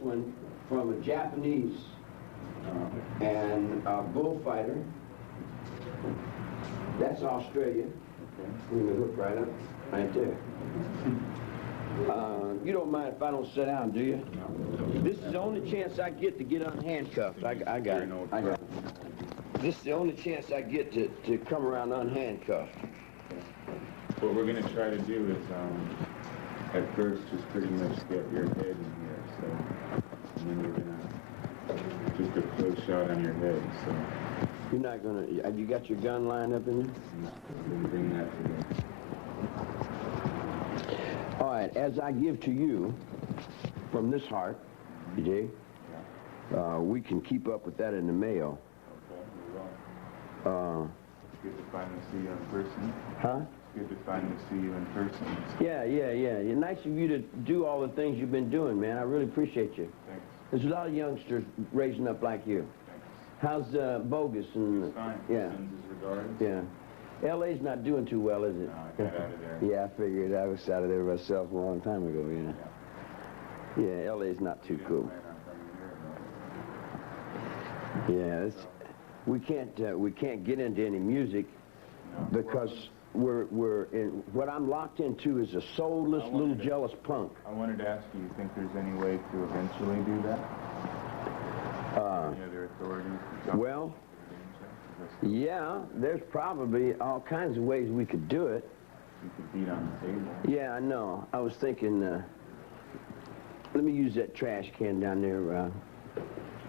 one from a Japanese and a bullfighter. That's Australia. Okay. Bring the hook right up, right there. You don't mind if I don't sit down, do you? No. This is the only chance I get to get unhandcuffed. I got it. I got it. This is the only chance I get to come around unhandcuffed. What we're going to try to do is, at first, just pretty much get your head in here, so, and then we're going to, just a close shot on your head, so. You're not going to, have you got your gun lined up in there? No, we're going to bring that together. All right, as I give to you from this heart, you dig? Yeah. We can keep up with that in the mail. Okay, we will. It's good to finally see you in person. Huh? It's good to finally see you in person. Yeah. Nice of you to do all the things you've been doing, man. I really appreciate you. Thanks. There's a lot of youngsters raising up like you. Thanks. How's Bogus? And It's fine. Yeah. Sends his regards. Yeah. LA's not doing too well, is it? No, I got out of there. Yeah, I figured. I was out of there myself a long time ago, Yeah, LA's not too cool. Yeah, we can't get into any music because we're in, what I'm locked into is a soulless little jealous punk. I wanted to ask you think there's any way to eventually do that? Any other authorities? Well, yeah, there's probably all kinds of ways we could do it. You could beat on the table. Yeah, I know. I was thinking, let me use that trash can down there,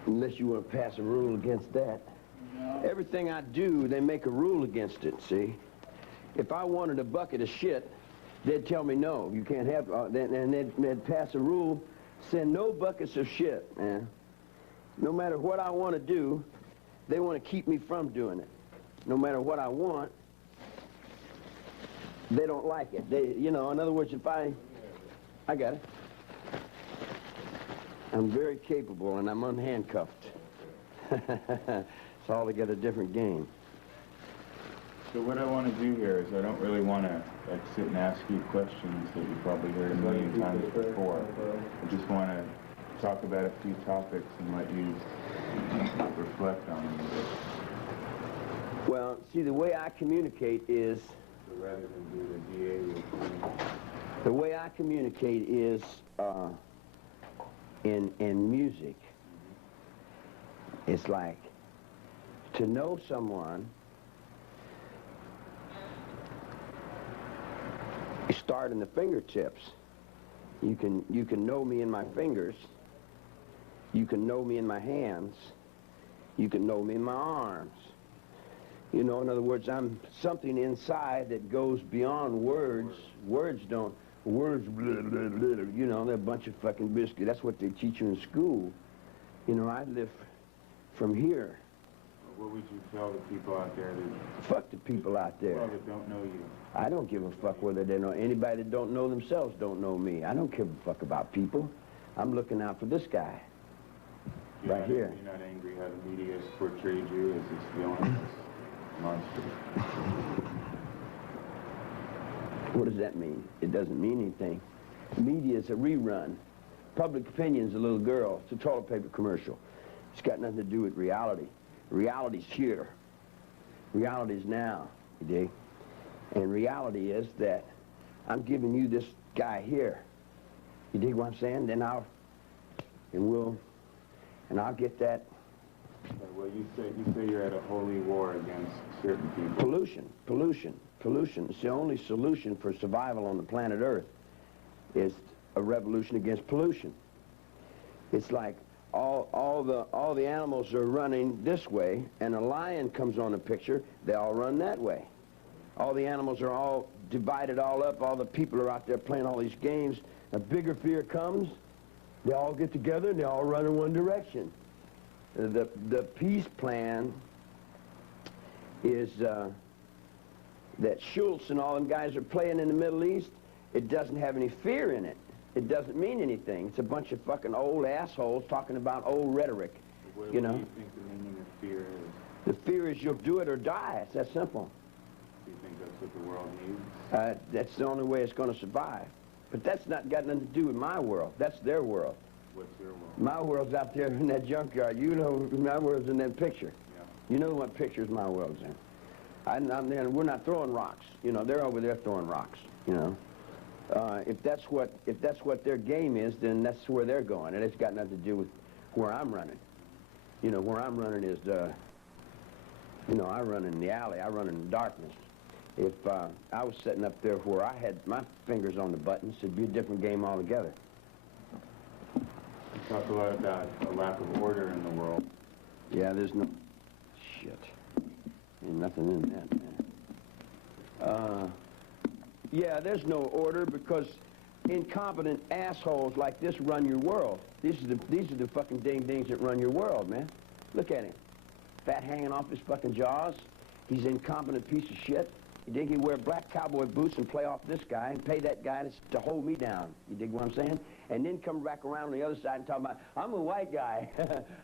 unless you want to pass a rule against that. No. Everything I do, they make a rule against it, see? If I wanted a bucket of shit, they'd tell me no, you can't have, and they'd pass a rule, send no buckets of shit, man. No matter what I want to do, they want to keep me from doing it. No matter what I want, they don't like it. They, in other words, if I got it. I'm very capable and I'm unhandcuffed. It's altogether a different game. So what I want to do here is I don't really want to sit and ask you questions that you've probably heard a million times before. I just want to talk about a few topics and let you reflect on them a bit. Well, see, the way I communicate is... So rather than do the DA routine. The way I communicate is in music. It's like to know someone, you start in the fingertips. You can know me in my fingers. You can know me in my hands. You can know me in my arms. In other words, I'm something inside that goes beyond words. Words, blah, blah, blah, they're a bunch of fucking biscuits. That's what they teach you in school. I live from here. What would you tell the people out there that... Fuck the people out there. Well, that don't know you. I don't give a fuck whether they know. Anybody that don't know themselves don't know me. I don't give a fuck about people. I'm looking out for this guy. Right here. You're not angry how the media has portrayed you as this villain, this monster. What does that mean? It doesn't mean anything. Media is a rerun. Public opinion is a little girl. It's a toilet paper commercial. It's got nothing to do with reality. Reality's here. Reality's now, you dig? And reality is that I'm giving you this guy here. You dig what I'm saying? Then I'll get that. Well, you say you're at a holy war against certain people. Pollution. It's the only solution for survival on the planet Earth is a revolution against pollution. It's like all the animals are running this way, and a lion comes on the picture, they all run that way. All the animals are all divided all up, all the people are out there playing all these games. A bigger fear comes, they all get together and they all run in one direction. The peace plan is that Schultz and all them guys are playing in the Middle East. It doesn't have any fear in it. It doesn't mean anything. It's a bunch of fucking old assholes talking about old rhetoric. What do you think the meaning of fear is? The fear is you'll do it or die. It's that simple. Do you think that's what the world needs? That's the only way it's going to survive. But that's not got nothing to do with my world. That's their world. What's your world? My world's out there in that junkyard. You know, my world's in that picture. Yeah. You know what pictures my world's in. I'm there, and we're not throwing rocks. You know, they're over there throwing rocks. You know, if that's what their game is, then that's where they're going, and it's got nothing to do with where I'm running. You know, where I'm running is you know, I run in the alley. I run in the darkness. If I was sitting up there where I had my fingers on the buttons, it'd be a different game altogether. You talk a lot about a lack of order in the world. Yeah, there's no... Shit. Ain't nothing in that, man. Yeah, there's no order because incompetent assholes like this run your world. These are the fucking ding-dings that run your world, man. Look at him. Fat hanging off his fucking jaws. He's an incompetent piece of shit. You dig? He wear black cowboy boots and play off this guy and pay that guy to hold me down. You dig what I'm saying? And then come back around on the other side and talk about, I'm a white guy.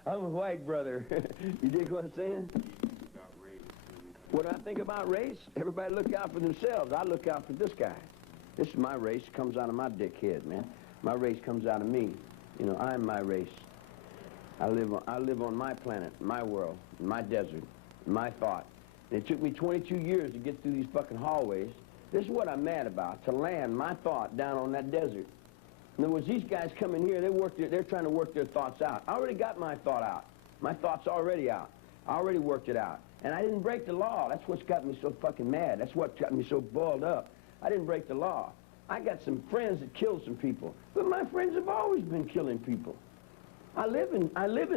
I'm a white brother. You dig what I'm saying? About race. What do I think about race? Everybody look out for themselves. I look out for this guy. This is my race. Comes out of my dickhead, man. My race comes out of me. You know, I'm my race. I live on my planet, my world, my desert, my thought. And it took me 22 years to get through these fucking hallways. This is what I'm mad about, to land my thought down on that desert. In other words, these guys come in here, they're trying to work their thoughts out. I already got my thought out. My thought's already out. I already worked it out. And I didn't break the law. That's what's got me so fucking mad. That's what got me so balled up. I didn't break the law. I got some friends that killed some people. But my friends have always been killing people. I live in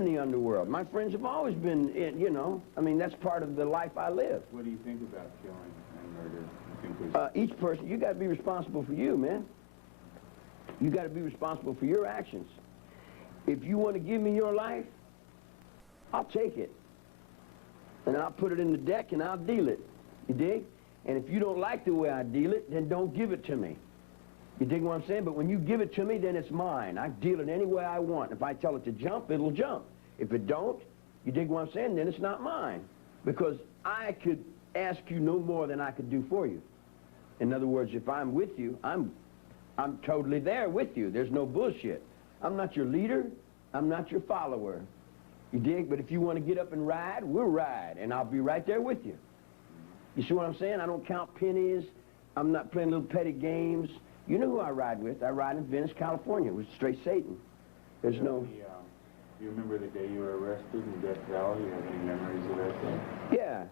the underworld. My friends have always been, you know, I mean, that's part of the life I live. What do you think about killing and murder? You think each person, you got to be responsible for you, man. You got to be responsible for your actions. If you want to give me your life, I'll take it. And I'll put it in the deck and I'll deal it. You dig? And if you don't like the way I deal it, then don't give it to me. You dig what I'm saying? But when you give it to me, then it's mine. I deal it any way I want. If I tell it to jump, it'll jump. If it don't, you dig what I'm saying, then it's not mine. Because I could ask you no more than I could do for you. In other words, if I'm with you, I'm totally there with you. There's no bullshit. I'm not your leader. I'm not your follower. You dig? But if you want to get up and ride, we'll ride. And I'll be right there with you. You see what I'm saying? I don't count pennies. I'm not playing little petty games. You know who I ride with? I ride in Venice, California with straight Satan. There's no... You remember the day you were arrested in Death Valley? You have any memories of that day? Yeah.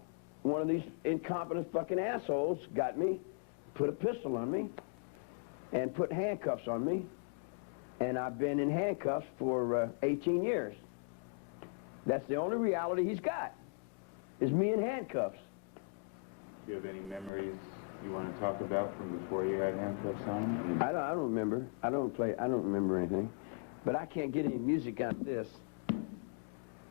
One of these incompetent fucking assholes got me, put a pistol on me, and put handcuffs on me. And I've been in handcuffs for 18 years. That's the only reality he's got, is me in handcuffs. Do you have any memories you want to talk about from before you had handcuffs on? I don't remember. I don't remember anything. But I can't get any music out of this.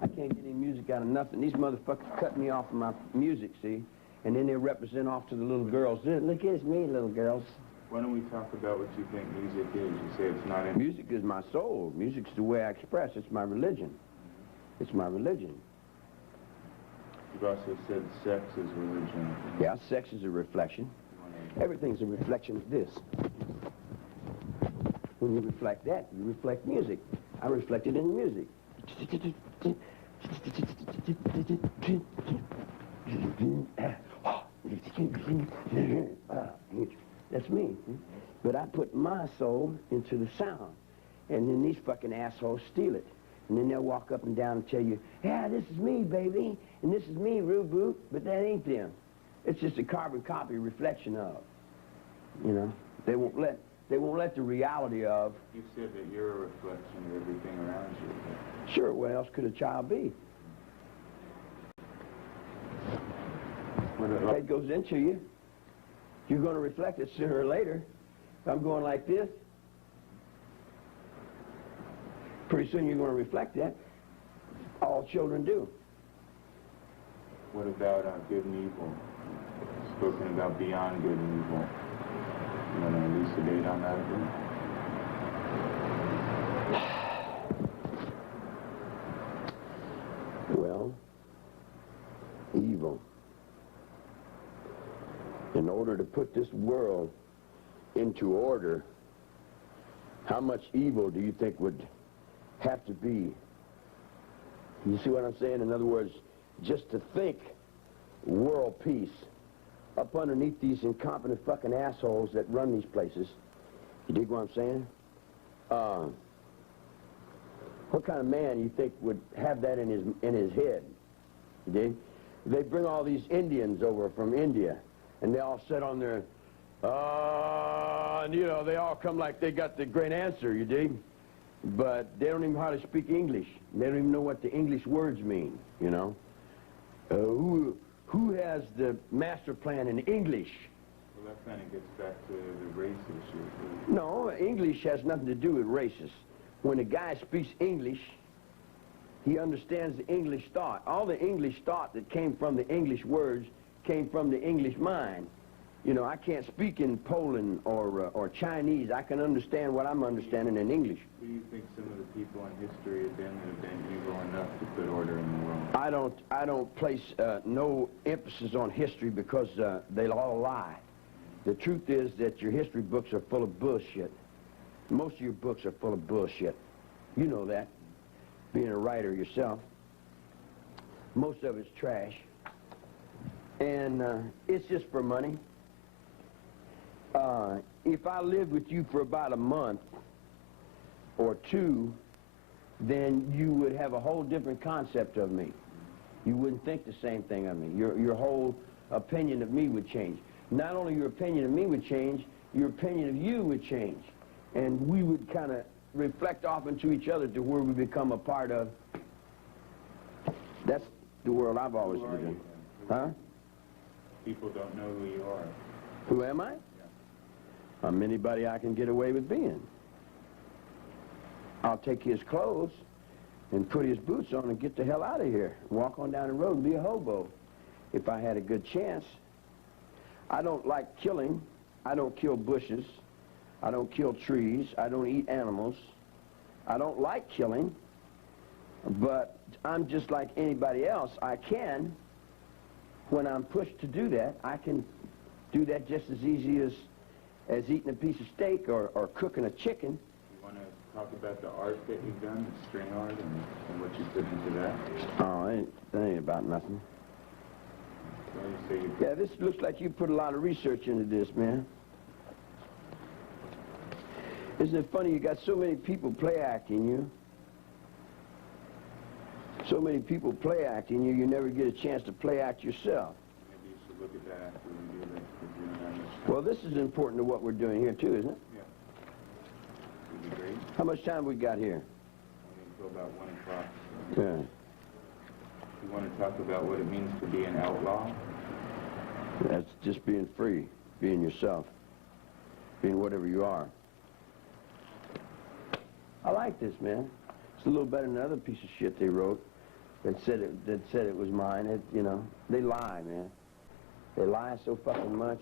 I can't get any music out of nothing. These motherfuckers cut me off of my music, see? And then they represent off to the little girls. Look at me, little girls. Why don't we talk about what you think music is? You say it's not in... Music is my soul. Music's the way I express. It's my religion. It's my religion. You've also said sex is religion. Yeah, sex is a reflection. Everything's a reflection of this. When you reflect that, you reflect music. I reflect it in music. That's me. But I put my soul into the sound. And then these fucking assholes steal it. And then they'll walk up and down and tell you, yeah, this is me, baby. And this is me, Rubu. But that ain't them. It's just a carbon copy reflection of. You know? They won't let the reality of... You said that you're a reflection of everything around you. But... Sure, what else could a child be? It goes into you. You're going to reflect it sooner or later. If I'm going like this, pretty soon you're going to reflect that. All children do. What about good and evil? Spoken about beyond good and evil. You want to elucidate on that a bit? Well, evil. In order to put this world into order, how much evil do you think would have to be. You see what I'm saying? In other words, just to think world peace up underneath these incompetent fucking assholes that run these places. You dig what I'm saying? What kind of man you think would have that in his head? You dig? They bring all these Indians over from India, and they all sit on there, and you know, they all come like they got the great answer, you dig? But they don't even know how to speak English. They don't even know what the English words mean, you know? Who has the master plan in English? Well, that kind of gets back to the race issue. No, English has nothing to do with races. When a guy speaks English, he understands the English thought. All the English thought that came from the English words came from the English mind. You know, I can't speak in Poland or Chinese. I can understand what I'm understanding in English. Who do you think some of the people in history have been evil enough to put order in the world? I don't place no emphasis on history because they'll all lie. The truth is that your history books are full of bullshit. Most of your books are full of bullshit. You know that, being a writer yourself. Most of it's trash. And it's just for money. If I lived with you for about a month or two, then you would have a whole different concept of me. You wouldn't think the same thing of me. Your whole opinion of me would change. Not only your opinion of me would change, your opinion of you would change. And we would kind of reflect off into each other to where we become a part of. That's the world I've always lived in. Huh? People don't know who you are. Who am I? Yeah. I'm anybody I can get away with being. I'll take his clothes and put his boots on and get the hell out of here. Walk on down the road and be a hobo if I had a good chance. I don't like killing. I don't kill bushes. I don't kill trees. I don't eat animals. I don't like killing, but I'm just like anybody else. I can, when I'm pushed to do that, I can do that just as easy as eating a piece of steak or cooking a chicken. You want to talk about the art that you've done, the string art, and what you put into that? Oh, that ain't about nothing. Well, you yeah, this looks like you put a lot of research into this, man. Isn't it funny you got so many people play acting you? So many people play acting you, you never get a chance to play act yourself. Maybe you should look at that after we do this. Well, this is important to what we're doing here, too, isn't it? Yeah. Would be great. How much time we got here? Until about 1 o'clock. Yeah. You want to talk about what it means to be an outlaw? That's just being free, being yourself, being whatever you are. I like this, man. It's a little better than another piece of shit they wrote that said it was mine. You know, they lie, man. They lie so fucking much.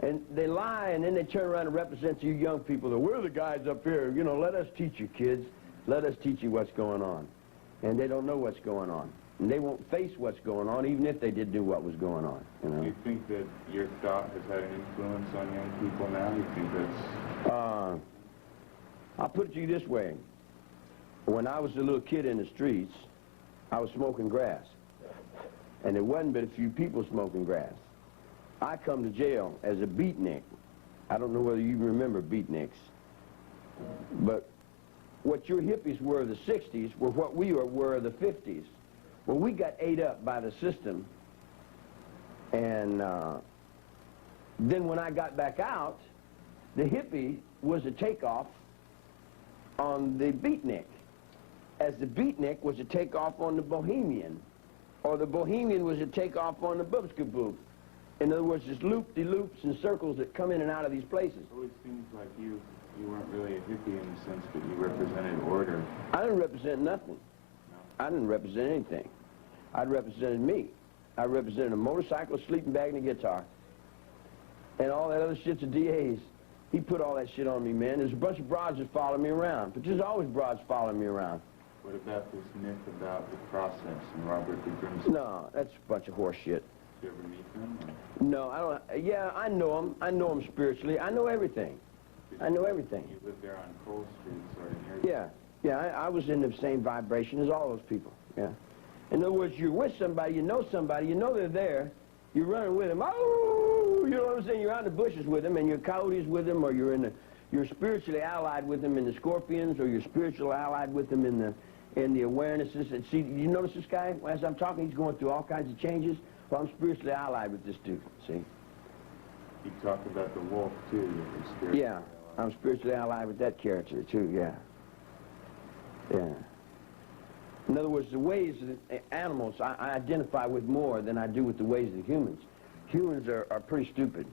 And they lie, and then they turn around and represent you young people that we're the guys up here. You know, let us teach you, kids. Let us teach you what's going on. And they don't know what's going on. And they won't face what's going on, even if they did know what was going on, you know. Do you think that your thought has had an influence on young people now? You think that's... I'll put it to you this way. When I was a little kid in the streets, I was smoking grass. And there wasn't but a few people smoking grass. I come to jail as a beatnik. I don't know whether you remember beatniks. But what your hippies were of the 60s were what we were of the 50s. Well, we got ate up by the system. And then when I got back out, the hippie was a takeoff on the beatnik, as the beatnik was a takeoff on the bohemian, or the bohemian was a takeoff on the boobskaboop. In other words, there's loop-de-loops and circles that come in and out of these places. It always seems like you weren't really a hippie in the sense that you represented order. I didn't represent nothing. No. I didn't represent anything. I represented me. I represented a motorcycle, a sleeping bag, and a guitar. And all that other shit's a DA's. He put all that shit on me, man. There's a bunch of broads that follow me around, but there's always broads following me around. What about this myth about the process and Robert the Grimson? No, that's a bunch of horse shit. Did you ever meet them? Or? No, I don't. Yeah, I know him. I know him spiritually. I know everything. I know everything. You lived there on Cole Street, sort of near. Yeah, I was in the same vibration as all those people, yeah. In other words, you're with somebody, you know they're there, you're running with them, oh, you know what I'm saying? You're out in the bushes with them, and you're coyotes with them, or you're spiritually allied with them in the scorpions, or you're spiritually allied with them in the awarenesses. And see, you notice this guy? As I'm talking, he's going through all kinds of changes. Well, I'm spiritually allied with this dude, see? You talk about the wolf, too. You're spiritually Yeah, I'm spiritually allied with that character, too, yeah. Yeah. In other words, the ways of animals I identify with more than I do with the ways of humans. Humans are pretty stupid.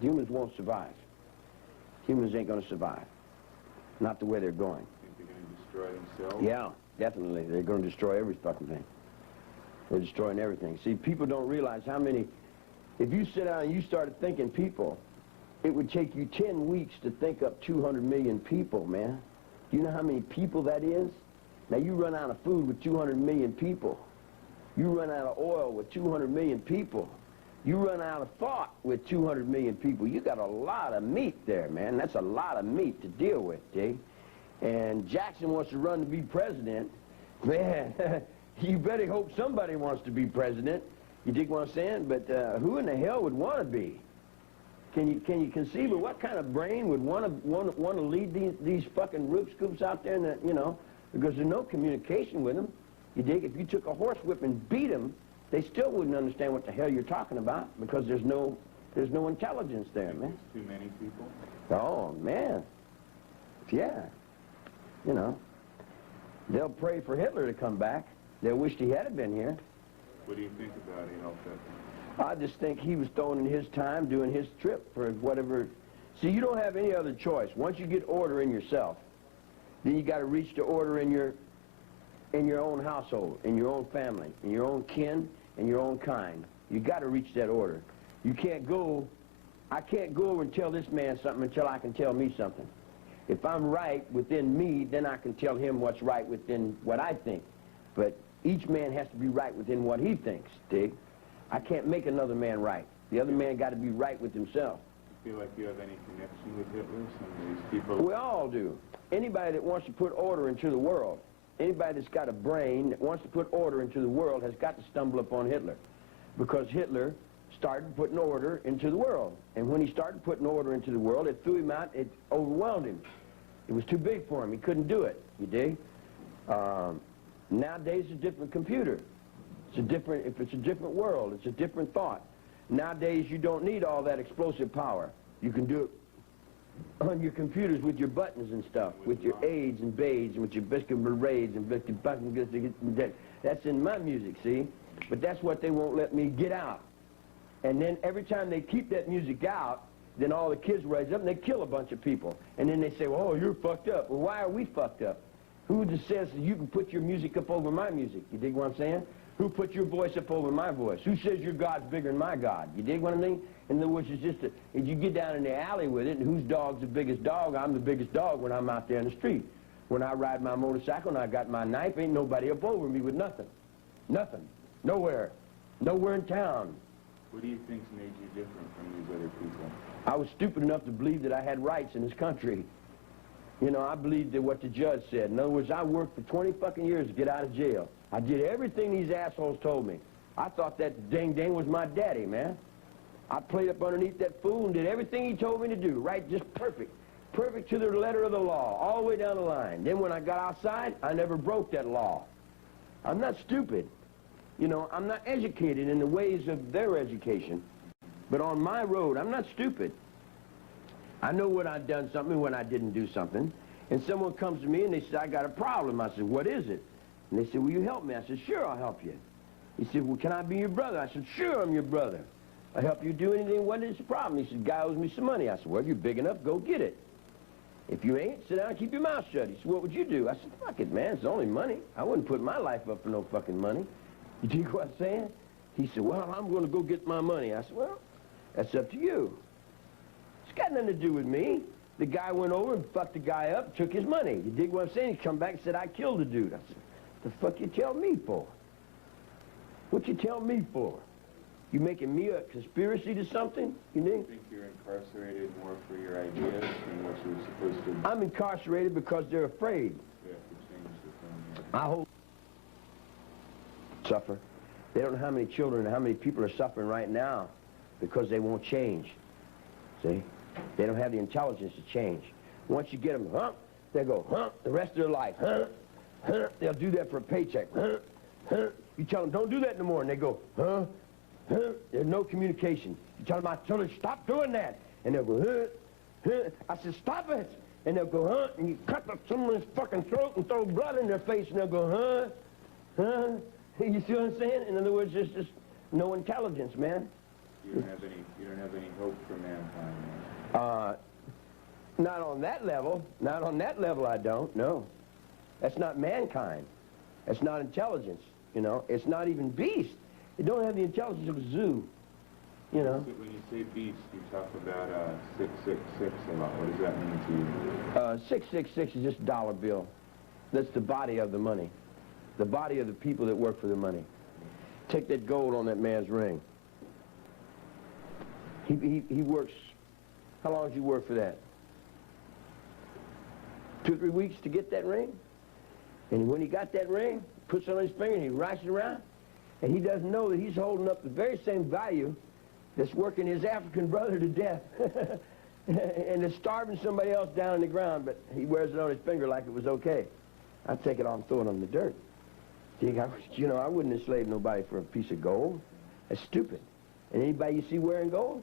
Humans won't survive. Humans ain't going to survive. Not the way they're going. Think they're going to destroy themselves? Yeah, definitely. They're going to destroy every fucking thing. They're destroying everything. See, people don't realize how many... If you sit down and you started thinking people, it would take you 10 weeks to think up 200 million people, man. Do you know how many people that is? Now, you run out of food with 200 million people. You run out of oil with 200 million people. You run out of thought with 200 million people. You got a lot of meat there, man. That's a lot of meat to deal with, dig? And Jackson wants to run to be president. Man, you better hope somebody wants to be president. You dig what I'm saying? But who in the hell would want to be? Can you conceive of what kind of brain would want to lead these fucking Rube Scoops out there? And you know, because there's no communication with them. You dig? If you took a horsewhip and beat them, they still wouldn't understand what the hell you're talking about because there's no intelligence there, man. Too many people? Oh, man. Yeah. You know. They'll pray for Hitler to come back. They'll wish he had been here. What do you think about Adolf Hitler? I just think he was throwing in his time doing his trip for whatever. See, you don't have any other choice. Once you get order in yourself, then you got to reach the order in your own household, in your own family, in your own kin, and your own kind. You got to reach that order. You can't go, I can't go over and tell this man something until I can tell me something. If I'm right within me, then I can tell him what's right within what I think. But each man has to be right within what he thinks, dig? I can't make another man right. The other man got to be right with himself. Do you feel like you have any connection with Hitler? Some of these people... We all do. Anybody that wants to put order into the world, anybody that's got a brain that wants to put order into the world has got to stumble upon Hitler. Because Hitler started putting order into the world. And when he started putting order into the world, it threw him out, it overwhelmed him. It was too big for him. He couldn't do it, you dig? Nowadays, it's a different computer. If it's a different world, it's a different thought. Nowadays, you don't need all that explosive power. You can do it on your computers with your buttons and stuff, with your aids and baids, and with your biscuit berets and biscuit buttons. That's in my music, see? But that's what they won't let me get out. And then every time they keep that music out, then all the kids rise up and they kill a bunch of people. And then they say, well, oh, you're fucked up. Well, why are we fucked up? Who just says that you can put your music up over my music? You dig what I'm saying? Who put your voice up over my voice? Who says your God's bigger than my God? You dig what I mean? In other words, it's just if you get down in the alley with it, and whose dog's the biggest dog, I'm the biggest dog when I'm out there in the street. When I ride my motorcycle and I got my knife, ain't nobody up over me with nothing. Nothing. Nowhere. Nowhere in town. What do you think's made you different from these other people? I was stupid enough to believe that I had rights in this country. You know, I believed that what the judge said. In other words, I worked for 20 fucking years to get out of jail. I did everything these assholes told me. I thought that dang was my daddy, man. I played up underneath that fool and did everything he told me to do, right? Just perfect. Perfect to the letter of the law, all the way down the line. Then when I got outside, I never broke that law. I'm not stupid. You know, I'm not educated in the ways of their education. But on my road, I'm not stupid. I know when I've done something and when I didn't do something. And someone comes to me and they say, I got a problem. I said, what is it? And they said, will you help me? I said, sure, I'll help you. He said, well, can I be your brother? I said, sure, I'm your brother. I'll help you do anything. What is the problem? He said, guy owes me some money. I said, well, if you're big enough, go get it. If you ain't, sit down and keep your mouth shut. He said, what would you do? I said, fuck it, man. It's only money. I wouldn't put my life up for no fucking money. You dig what I'm saying? He said, well, I'm going to go get my money. I said, well, that's up to you. It's got nothing to do with me. The guy went over and fucked the guy up, took his money. You dig what I'm saying? He come back and said, I killed the dude. I said, the fuck you tell me for? What you tell me for? You making me a conspiracy to something? You think? You think you're incarcerated more for your ideas than what you were supposed to do? I'm incarcerated because they're afraid. I hope suffer. They don't know how many children and how many people are suffering right now because they won't change. See? They don't have the intelligence to change. Once you get them, they go, the rest of their life, they'll do that for a paycheck, You tell them, don't do that no more, and they go, There's no communication. You tell them, I tell them, stop doing that, and they'll go, I said, stop it, and they'll go, and you cut someone's fucking throat and throw blood in their face, and they'll go, You see what I'm saying? In other words, there's just no intelligence, man. You don't have any hope for mankind, man. Not on that level. Not on that level, I don't, no. That's not mankind. That's not intelligence, you know. It's not even beast. It don't have the intelligence of a zoo, you know. When you say beast, you talk about 666 a lot. What does that mean to you? 666 is just a dollar bill. That's the body of the money. The body of the people that work for the money. Take that gold on that man's ring. He works. How long does he work for that? 2 or 3 weeks to get that ring? And when he got that ring, puts it on his finger and he writes it around, and he doesn't know that he's holding up the very same value that's working his African brother to death and is starving somebody else down in the ground, but he wears it on his finger like it was okay. I'd take it off and throw it on the dirt. You know, I wouldn't enslave nobody for a piece of gold. That's stupid. And anybody you see wearing gold,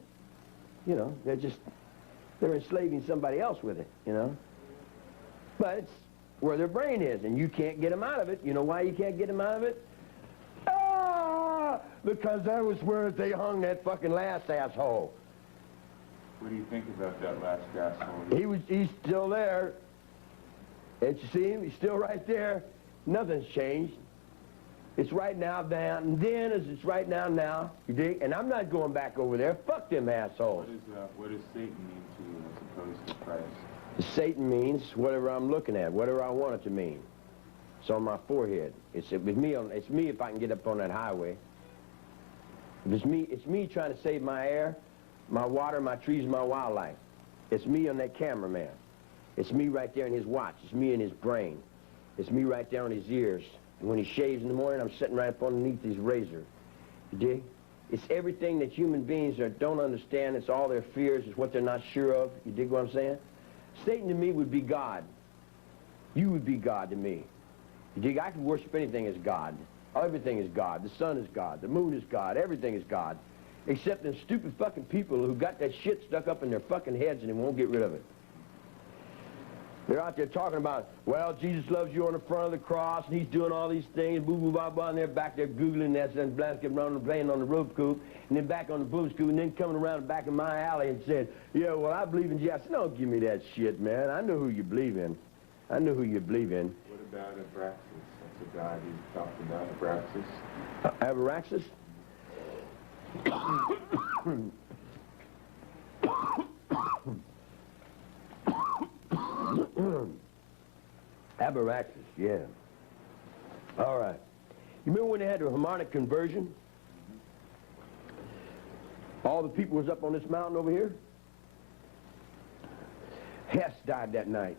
you know, they're enslaving somebody else with it, you know. But it's where their brain is, and you can't get them out of it. You know why you can't get them out of it? Because that was where they hung that fucking last asshole. What do you think about that last asshole? He's still there. Can't you see him? He's still right there. Nothing's changed. It's right now, then as it's right now, you dig? And I'm not going back over there. Fuck them assholes. What does Satan mean to you as opposed to Christ? Satan means whatever I'm looking at, whatever I want it to mean. It's on my forehead. It's me if I can get up on that highway. It's me trying to save my air, my water, my trees, my wildlife. It's me on that cameraman. It's me right there in his watch. It's me in his brain. It's me right there on his ears. And when he shaves in the morning, I'm sitting right up underneath his razor. You dig? It's everything that human beings don't understand. It's all their fears. It's what they're not sure of. You dig what I'm saying? Satan to me would be God. You would be God to me. You dig? I could worship anything as God. Everything is God. The sun is God. The moon is God. Everything is God. Except them stupid fucking people who got that shit stuck up in their fucking heads and they won't get rid of it. They're out there talking about, well, Jesus loves you on the front of the cross, and he's doing all these things, boo-boo-ba-ba, and they're back there Googling that, and blasting around and playing on the rope scoop, and then back on the boom scoop, and then coming around the back of my alley and saying, yeah, well, I believe in Jesus. Don't give me that shit, man. I know who you believe in. I know who you believe in. What about Abraxas? That's a guy you talked about, Abraxas. Abraxas? Abraxas, yeah. All right. You remember when they had the harmonic conversion? All the people was up on this mountain over here? Hess died that night.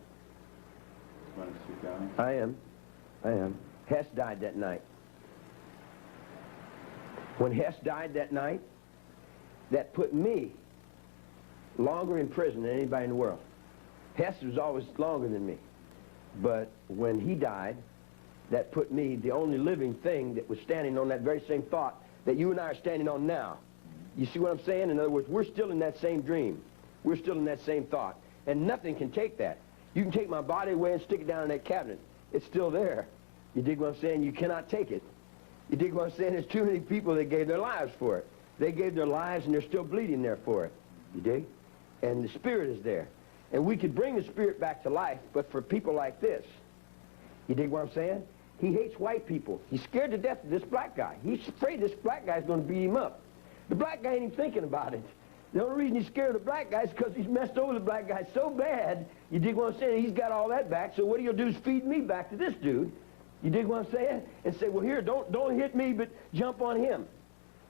Want to sit down? I am. Hess died that night. When Hess died that night, that put me longer in prison than anybody in the world. Hess was always longer than me. But when he died, that put me, the only living thing that was standing on that very same thought that you and I are standing on now. You see what I'm saying? In other words, we're still in that same dream. We're still in that same thought. And nothing can take that. You can take my body away and stick it down in that cabinet. It's still there. You dig what I'm saying? You cannot take it. You dig what I'm saying? There's too many people that gave their lives for it. They gave their lives and they're still bleeding there for it. You dig? And the spirit is there. And we could bring the spirit back to life, but for people like this, you dig what I'm saying? He hates white people. He's scared to death of this black guy. He's afraid this black guy's going to beat him up. The black guy ain't even thinking about it. The only reason he's scared of the black guy is because he's messed over the black guy so bad, you dig what I'm saying? He's got all that back, so what he'll do is feed me back to this dude. You dig what I'm saying? And say, well, here, don't hit me, but jump on him.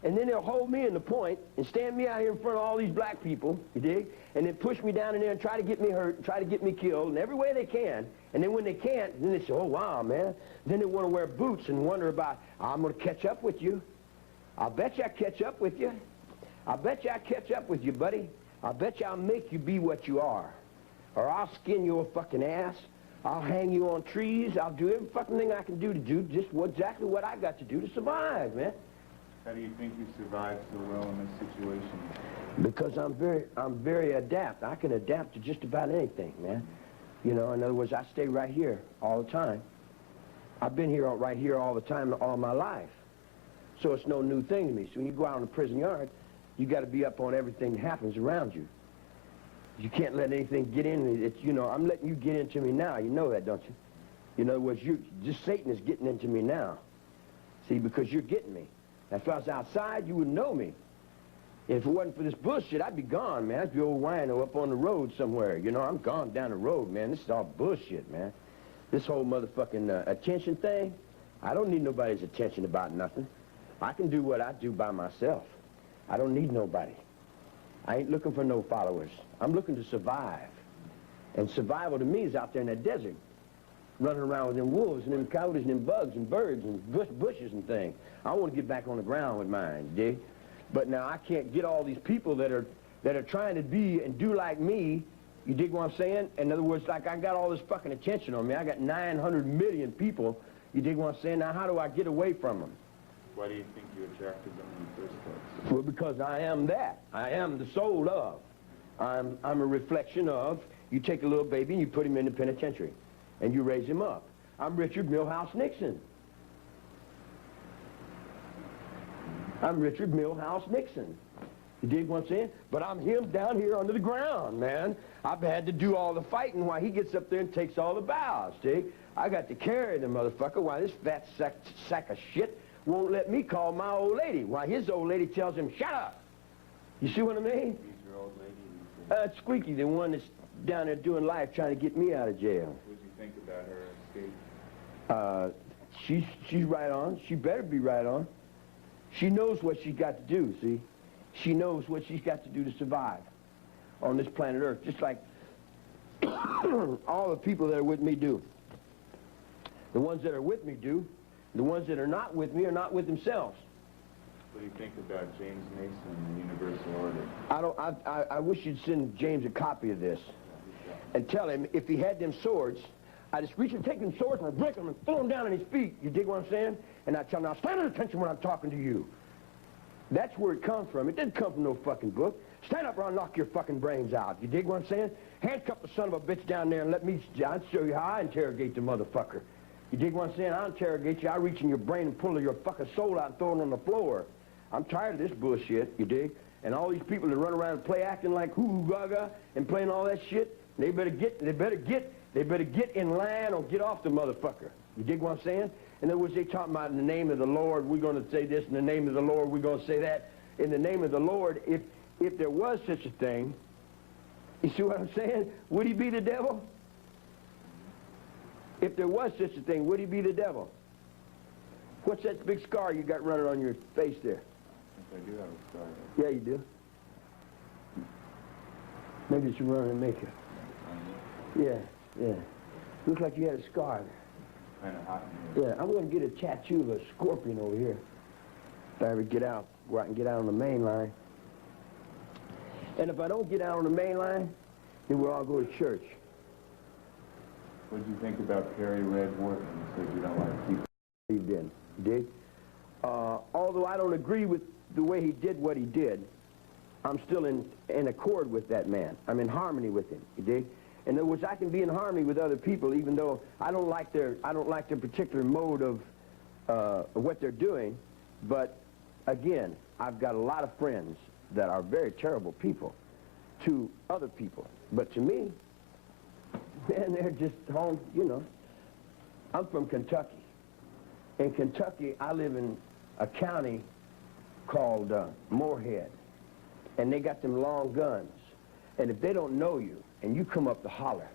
And then they'll hold me in the point and stand me out here in front of all these black people, you dig? And then push me down in there and try to get me hurt, and try to get me killed in every way they can. And then when they can't, then they say, oh, wow, man. Then they want to wear boots and wonder about, I'm going to catch up with you. I'll bet you I catch up with you. I'll bet you I catch up with you, buddy. I'll bet you I'll make you be what you are. Or I'll skin your fucking ass. I'll hang you on trees. I'll do every fucking thing I can do to do just exactly what I got to do to survive, man. How do you think you survived so well in this situation? Because I'm very adept. I can adapt to just about anything, man. You know, in other words, I stay right here all the time. I've been here right here all the time all my life. So it's no new thing to me. So when you go out in the prison yard, you got to be up on everything that happens around you. You can't let anything get in. It's, you know, I'm letting you get into me now. You know that, don't you? In other words, just Satan is getting into me now. See, because you're getting me. If I was outside, you would know me. If it wasn't for this bullshit, I'd be gone, man. I'd be old wino up on the road somewhere. You know, I'm gone down the road, man. This is all bullshit, man. This whole motherfucking attention thing, I don't need nobody's attention about nothing. I can do what I do by myself. I don't need nobody. I ain't looking for no followers. I'm looking to survive. And survival to me is out there in that desert, running around with them wolves and them coyotes and them bugs and birds and bushes and things. I want to get back on the ground with mine, you dig? But now I can't get all these people that are trying to be and do like me. You dig what I'm saying? In other words, like I got all this fucking attention on me. I got 900 million people. You dig what I'm saying? Now how do I get away from them? Why do you think you attracted them in the first place? Well, because I am that. I am the soul of. I'm a reflection of. You take a little baby and you put him in the penitentiary, and you raise him up. I'm Richard Milhouse Nixon. I'm Richard Milhouse Nixon. You dig what I'm saying? But I'm him down here under the ground, man. I've had to do all the fighting while he gets up there and takes all the bows, dig? I got to carry the motherfucker while this fat sack of shit won't let me call my old lady. Why, his old lady tells him, shut up. You see what I mean? Who's your old lady? Squeaky, the one that's down there doing life trying to get me out of jail. What did you think about her escape? She's right on. She better be right on. She knows what she's got to do, see? She knows what she's got to do to survive on this planet Earth, just like all the people that are with me do. The ones that are with me do. The ones that are not with me are not with themselves. What do you think about James Mason and the Universal Order? I wish you'd send James a copy of this and tell him if he had them swords, I just reach and take them swords and I break them and throw them down on his feet. You dig what I'm saying? And I tell him, now stand at attention when I'm talking to you. That's where it comes from. It didn't come from no fucking book. Stand up or I'll knock your fucking brains out. You dig what I'm saying? Handcuff the son of a bitch down there and I'll show you how I interrogate the motherfucker. You dig what I'm saying? I'll interrogate you. I'll reach in your brain and pull your fucking soul out and throw it on the floor. I'm tired of this bullshit, you dig? And all these people that run around and play acting like hoo-hoo gaga and playing all that shit, they better get in line or get off the motherfucker. You dig what I'm saying? In other words, they talking about in the name of the Lord, we're going to say this. In the name of the Lord, we're going to say that. In the name of the Lord, if there was such a thing, you see what I'm saying? Would he be the devil? If there was such a thing, would he be the devil? What's that big scar you got running on your face there? I do have a scar. Yeah, you do. Maybe it's running in makeup. Yeah. Looks like you had a scar there. Kind of hot in here. Yeah, I'm going to get a tattoo of a scorpion over here. If I ever go out and get out on the main line. And if I don't get out on the main line, then we'll all go to church. What did you think about Perry Red Wharton? You said you don't like people. He did. Dig? Although I don't agree with the way he did what he did, I'm still in accord with that man. I'm in harmony with him. You dig? In other words, I can be in harmony with other people, even though I don't like their particular mode of what they're doing. But again, I've got a lot of friends that are very terrible people to other people. But to me, man, they're just home, you know. I'm from Kentucky. In Kentucky, I live in a county called Moorhead. And they got them long guns. And if they don't know you, and you come up to holler,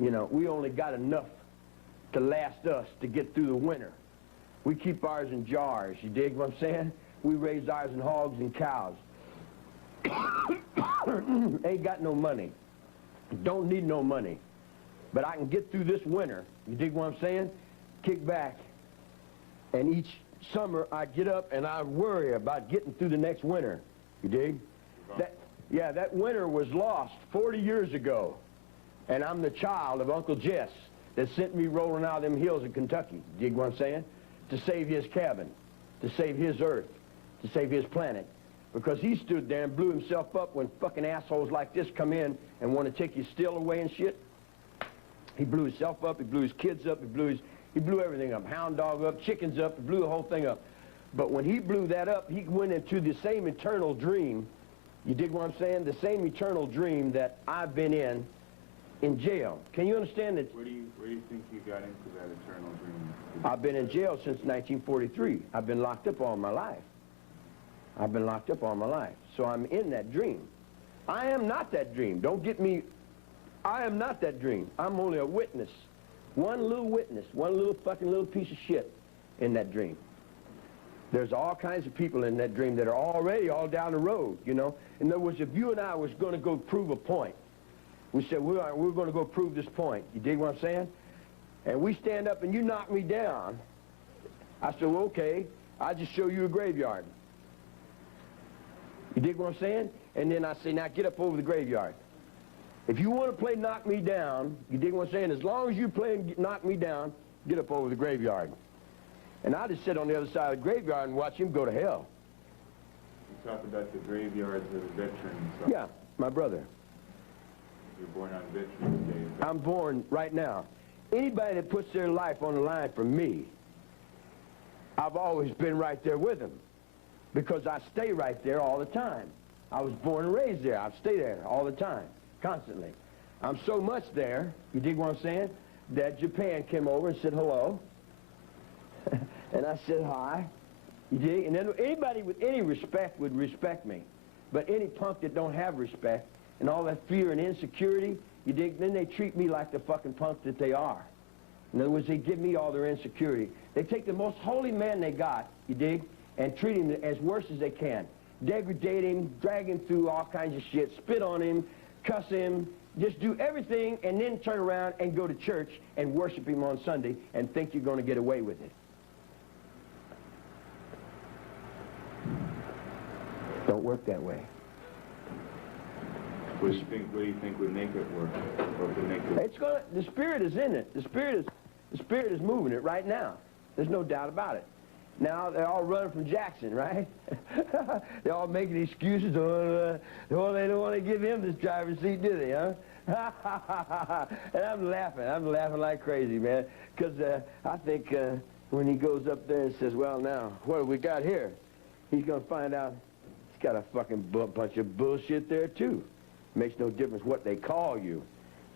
you know, we only got enough to last us to get through the winter. We keep ours in jars, you dig what I'm saying? We raise ours in hogs and cows. Ain't got no money. Don't need no money. But I can get through this winter. You dig what I'm saying? Kick back. And each summer I get up and I worry about getting through the next winter. You dig? That winter was lost 40 years ago. And I'm the child of Uncle Jess that sent me rolling out of them hills in Kentucky. You dig what I'm saying? To save his cabin, to save his earth, to save his planet. Because he stood there and blew himself up when fucking assholes like this come in and want to take your steel away and shit. He blew himself up, he blew his kids up, he blew everything up. Hound dog up, chickens up, he blew the whole thing up. But when he blew that up, he went into the same eternal dream. You dig what I'm saying? The same eternal dream that I've been in jail. Can you understand that? Where do you think you got into that eternal dream? I've been in jail since 1943. I've been locked up all my life. I've been locked up all my life. So I'm in that dream. I am not that dream. Don't get me. I am not that dream. I'm only a witness. One little witness. One little fucking little piece of shit in that dream. There's all kinds of people in that dream that are already all down the road, you know. In other words, if you and I was going to go prove a point, we said, we're going to go prove this point. You dig what I'm saying? And we stand up and you knock me down. I said, well, okay, I'll just show you a graveyard. You dig what I'm saying? And then I say, now get up over the graveyard. If you want to play knock me down, you dig what I'm saying? As long as you play knock me down, get up over the graveyard. And I just sit on the other side of the graveyard and watch him go to hell. You talk about the graveyards of the veterans. Yeah, my brother. You're born on Veterans Day. I'm born right now. Anybody that puts their life on the line for me, I've always been right there with them because I stay right there all the time. I was born and raised there. I stay there all the time, constantly. I'm so much there, you dig what I'm saying, that Japan came over and said hello. And I said hi. You dig? And then anybody with any respect would respect me. But any punk that don't have respect and all that fear and insecurity, you dig, then they treat me like the fucking punk that they are. In other words, they give me all their insecurity. They take the most holy man they got, you dig, and treat him as worse as they can. Degrade him, drag him through all kinds of shit, spit on him, cuss him, just do everything and then turn around and go to church and worship him on Sunday and think you're going to get away with it. Don't work that way. What do you think would make it work? Or would make it... It's gonna. The spirit is in it. The spirit is moving it right now. There's no doubt about it. Now they're all running from Jackson, right? They're all making excuses. Oh, they don't want to give him this driver's seat, do they? Huh? And I'm laughing like crazy, man, because I think when he goes up there and says, "Well, now what have we got here?" He's gonna find out he's got a fucking bunch of bullshit there too. Makes no difference what they call you.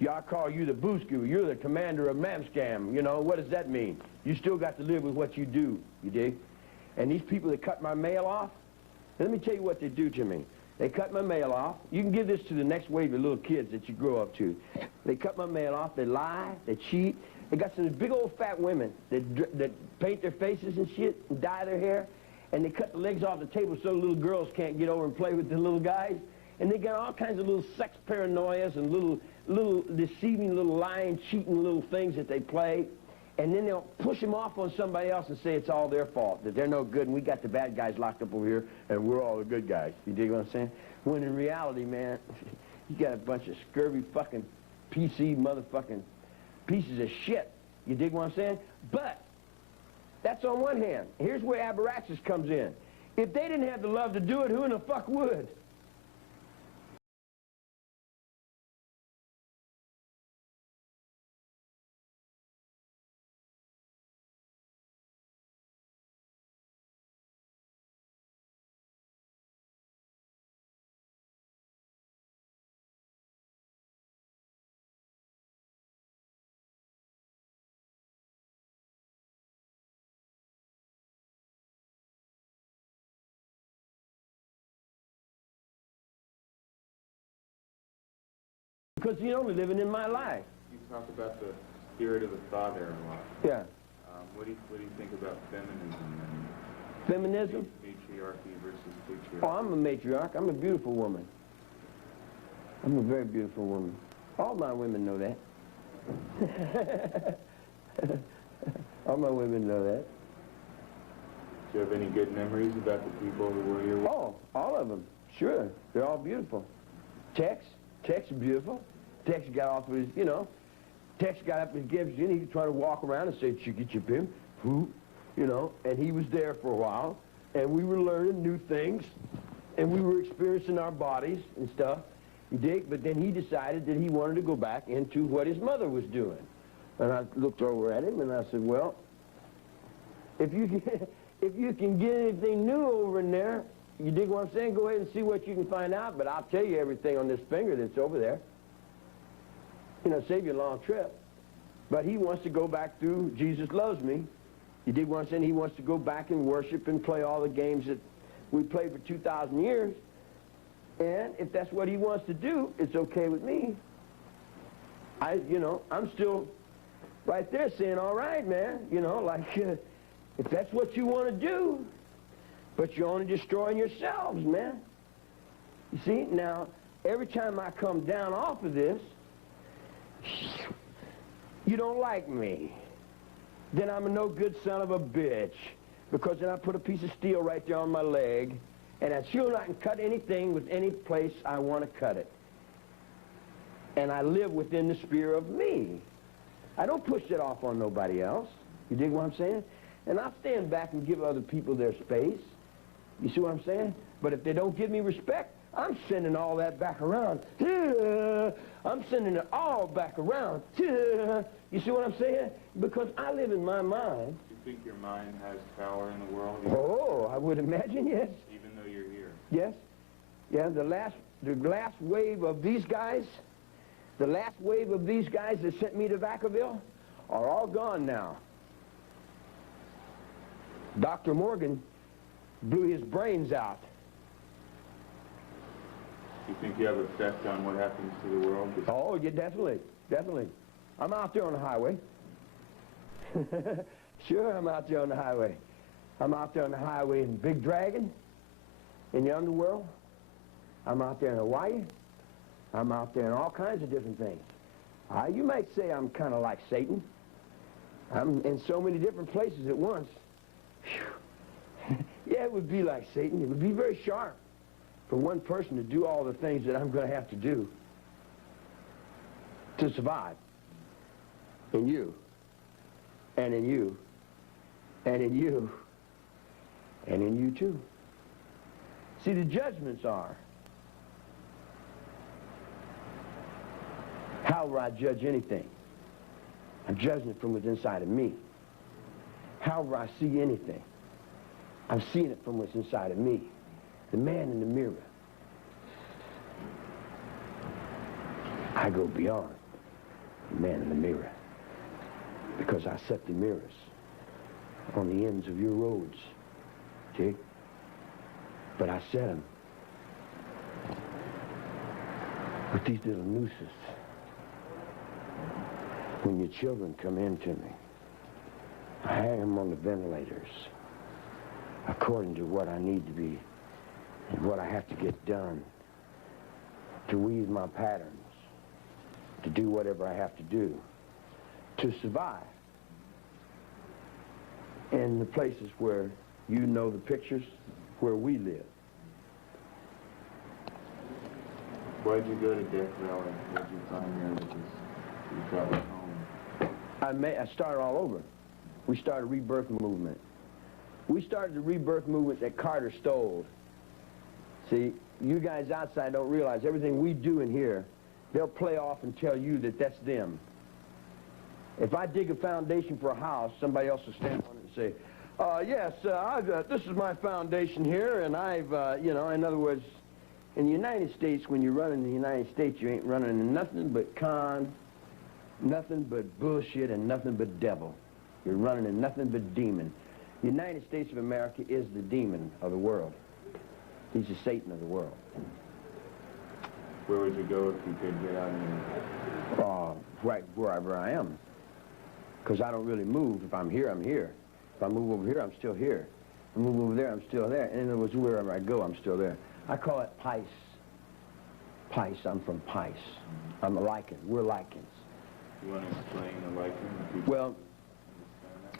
I call you the Boosku. You're the commander of Mamscam. You know, what does that mean? You still got to live with what you do, you dig? And these people that cut my mail off, let me tell you what they do to me. They cut my mail off. You can give this to the next wave of little kids that you grow up to. They cut my mail off. They lie. They cheat. They got some big old fat women that paint their faces and shit and dye their hair. And they cut the legs off the table so little girls can't get over and play with the little guys. And they got all kinds of little sex paranoias and little deceiving, little lying, cheating little things that they play. And then they'll push them off on somebody else and say it's all their fault, that they're no good and we got the bad guys locked up over here and we're all the good guys. You dig what I'm saying? When in reality, man, you got a bunch of scurvy fucking PC motherfucking pieces of shit. You dig what I'm saying? But that's on one hand. Here's where Abaraxis comes in. If they didn't have the love to do it, who in the fuck would? Because you're only living in my life. You talk about the spirit of the father a lot. Yeah. What do you think about feminism and Feminism? matriarchy versus patriarchy? Oh, I'm a matriarch. I'm a beautiful woman. I'm a very beautiful woman. All my women know that. All my women know that. Do you have any good memories about the people who were here? Oh, all of them. Sure. They're all beautiful. Tex is beautiful. Tex got off his, Tex got up and gives you, and he tried to walk around and say, chicka chipim, who, and he was there for a while, and we were learning new things, and we were experiencing our bodies and stuff. You dig? But then he decided that he wanted to go back into what his mother was doing. And I looked over at him, and I said, well, if you can get anything new over in there, you dig what I'm saying? Go ahead and see what you can find out, but I'll tell you everything on this finger that's over there. Save you a long trip. But he wants to go back through Jesus Loves Me. You dig what I'm saying? He wants to go back and worship and play all the games that we played for 2,000 years. And if that's what he wants to do, it's okay with me. I'm still right there saying, all right, man, if that's what you want to do, but you're only destroying yourselves, man. You see, now, every time I come down off of this, you don't like me. Then I'm a no good son of a bitch, because then I put a piece of steel right there on my leg, and I sure I can cut anything with any place I want to cut it. And I live within the sphere of me. I don't push it off on nobody else. You dig what I'm saying? And I'll stand back and give other people their space. You see what I'm saying? But if they don't give me respect, I'm sending all that back around. I'm sending it all back around. You see what I'm saying? Because I live in my mind. Do you think your mind has power in the world? Oh, I would imagine, yes. Even though you're here? Yes. Yeah, the last wave of these guys, that sent me to Vacaville are all gone now. Dr. Morgan blew his brains out. Do you think you have an effect on what happens to the world? Oh, yeah, definitely. I'm out there on the highway. Sure, I'm out there on the highway. I'm out there on the highway in Big Dragon, in the underworld. I'm out there in Hawaii. I'm out there in all kinds of different things. You might say I'm kind of like Satan. I'm in so many different places at once. Yeah, it would be like Satan. It would be very sharp for one person to do all the things that I'm going to have to do to survive. In you, and in you, and in you, and in you too. See, the judgments are, how will I judge anything? I'm judging it from within inside of me. How will I see anything? I'm seeing it from what's inside of me. The man in the mirror. I go beyond the man in the mirror, because I set the mirrors on the ends of your roads, okay? But I set them with these little nooses. When your children come in to me, I hang them on the ventilators according to what I need to be and what I have to get done to weave my patterns, to do whatever I have to do to survive in the places where you know the pictures where we live. Why'd you go to Death Valley? What'd you find there that you brought home? I started all over. We started a rebirth movement. We started the rebirth movement that Carter stole. See, you guys outside don't realize everything we do in here, they'll play off and tell you that that's them. If I dig a foundation for a house, somebody else will stand on it and say, yes, this is my foundation here, and I've, in other words, in the United States, when you run in the United States, you ain't running in nothing but con, nothing but bullshit, and nothing but devil. You're running in nothing but demon. The United States of America is the demon of the world. He's the Satan of the world. Where would you go if you could get out of here? Right wherever I am. Because I don't really move. If I'm here, I'm here. If I move over here, I'm still here. If I move over there, I'm still there. And in other words, wherever I go, I'm still there. I call it Pice. Pice, I'm from Pice. I'm a lichen. We're lichens. You want to explain the liking? Well,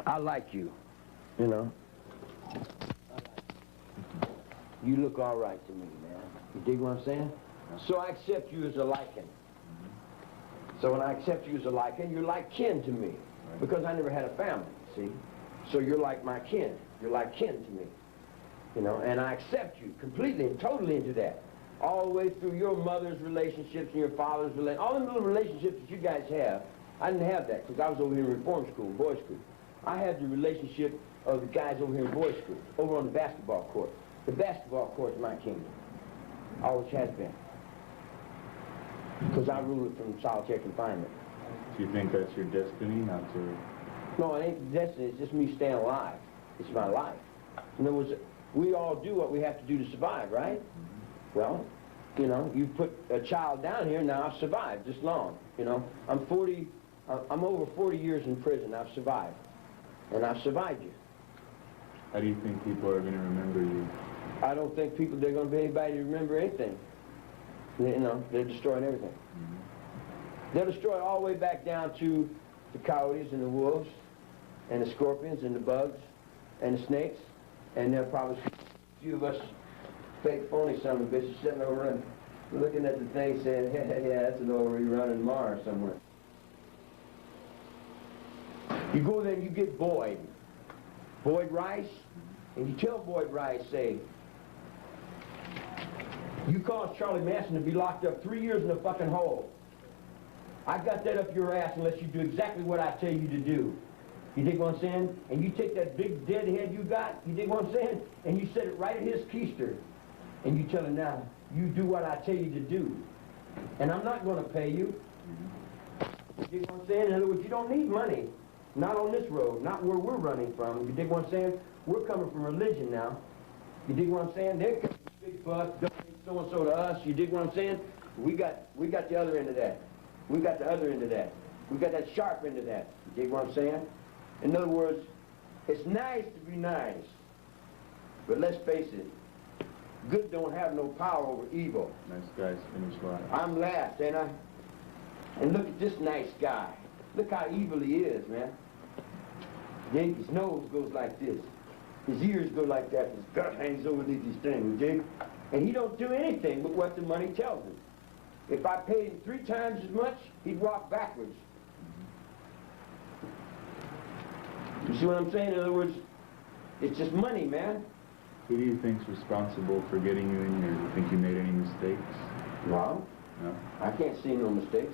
I like you, you know. You look all right to me, man. You dig what I'm saying? So I accept you as a liking. So when I accept you as a liking, you're like kin to me. Because I never had a family, see? So you're like my kin. You're like kin to me. You know, and I accept you completely and totally into that. All the way through your mother's relationships and your father's relationships. All the little relationships that you guys have, I didn't have that because I was over here in reform school, boys' school. I had the relationship of the guys over here in boys' school, over on the basketball court. The basketball court is my kingdom. Always has been. Because I rule it from solitary confinement. Do you think that's your destiny, not to... No, it ain't destiny, it's just me staying alive. It's my life. In other words, we all do what we have to do to survive, right? Well, you know, you put a child down here, now I've survived this long, you know. I'm over 40 years in prison, I've survived. And I've survived you. How do you think people are going to remember you? I don't think they're going to be anybody to remember anything. You know, they're destroying everything. They'll destroy it all the way back down to the coyotes and the wolves and the scorpions and the bugs and the snakes. And there'll probably a few of us fake phony son of a bitches sitting over and looking at the thing saying, yeah, that's an old rerun in Mars somewhere. You go there and you get Boyd Rice, and you tell Boyd Rice, say, you caused Charlie Manson to be locked up 3 years in a fucking hole. I got that up your ass unless you do exactly what I tell you to do. You dig what I'm saying? And you take that big dead head you got, you dig what I'm saying? And you set it right at his keister. And you tell him now, you do what I tell you to do. And I'm not going to pay you. You dig what I'm saying? In other words, you don't need money. Not on this road, not where we're running from. You dig what I'm saying? We're coming from religion now. You dig what I'm saying? They're coming big bucks, donate so-and-so to us. You dig what I'm saying? We got the other end of that. We got the other end of that. We got that sharp end of that. You dig what I'm saying? In other words, it's nice to be nice. But let's face it, good don't have no power over evil. Nice guys finish life. I'm last, ain't I? And look at this nice guy. Look how evil he is, man. His nose goes like this. His ears go like that. His gut hangs over these things, dig? And he don't do anything but what the money tells him. If I paid him 3 times as much, he'd walk backwards. You see what I'm saying? In other words, it's just money, man. Who do you think's responsible for getting you in here? Do you think you made any mistakes? No. No? I can't see no mistakes.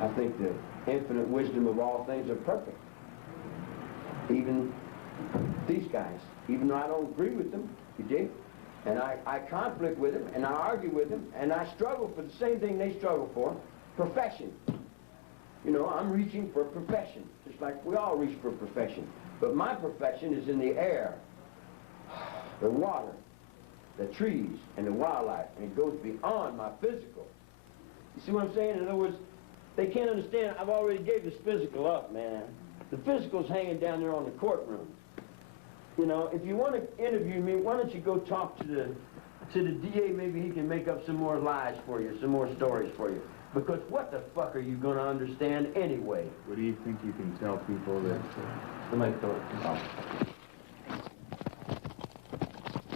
I think the infinite wisdom of all things are perfect. Even these guys, even though I don't agree with them, you dig? And I conflict with them, and I argue with them, and I struggle for the same thing they struggle for, perfection. You know, I'm reaching for perfection, just like we all reach for perfection. But my perfection is in the air, the water, the trees, and the wildlife, and it goes beyond my physical. You see what I'm saying? In other words, they can't understand, I've already gave this physical up, man. The physical's hanging down there on the courtroom. You know, if you want to interview me, why don't you go talk to the DA, maybe he can make up some more lies for you, some more stories for you. Because what the fuck are you going to understand anyway? What do you think you can tell people that... Somebody throw it. Oh.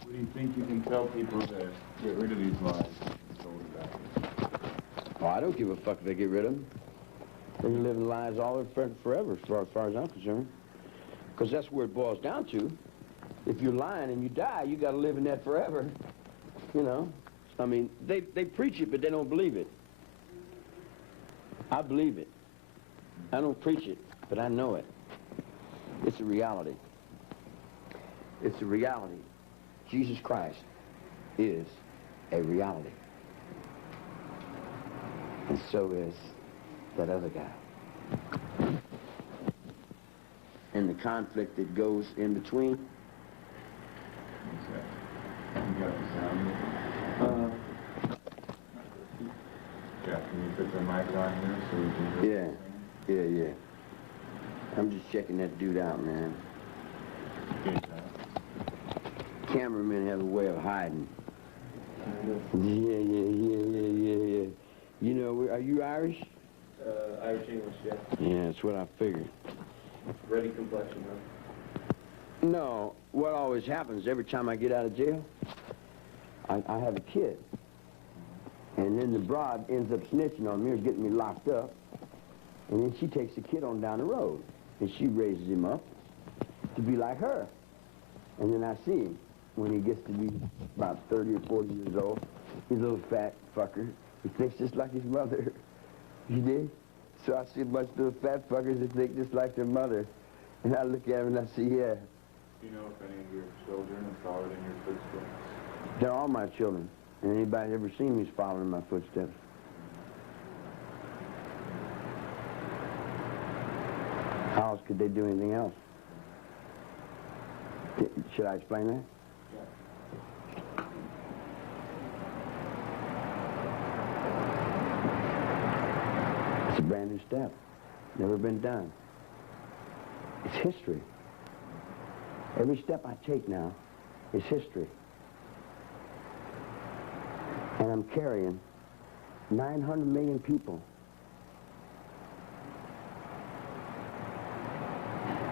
What do you think you can tell people to get rid of these lies you told about? Oh, I don't give a fuck if they get rid of them. They can live in lies all their forever, as far as I'm concerned. Because that's where it boils down to. If you're lying and you die, you got to live in that forever. You know? I mean, they preach it, but they don't believe it. I believe it. I don't preach it, but I know it. It's a reality. It's a reality. Jesus Christ is a reality. And so is that other guy. And the conflict that goes in between. What's that? You got the sound? Yeah, can you put the mic on here so we can hear? Yeah. I'm just checking that dude out, man. Cameramen have a way of hiding. Yeah. You know, are you Irish? Irish English, yeah. Yeah, that's what I figured. Ready complexion, huh? No, what always happens every time I get out of jail, I have a kid. And then the broad ends up snitching on me or getting me locked up. And then she takes the kid on down the road. And she raises him up to be like her. And then I see him when he gets to be about 30 or 40 years old. He's a little fat fucker. He thinks just like his mother. You dig? So I see a bunch of little fat fuckers that think just like their mother. And I look at him and I see, yeah. Do you know if any of your children have followed in your footsteps? They're all my children. And anybody ever seen me's following in my footsteps. How else could they do anything else? Should I explain that? Yeah. It's a brand new step. Never been done. It's history. Every step I take now is history. And I'm carrying 900 million people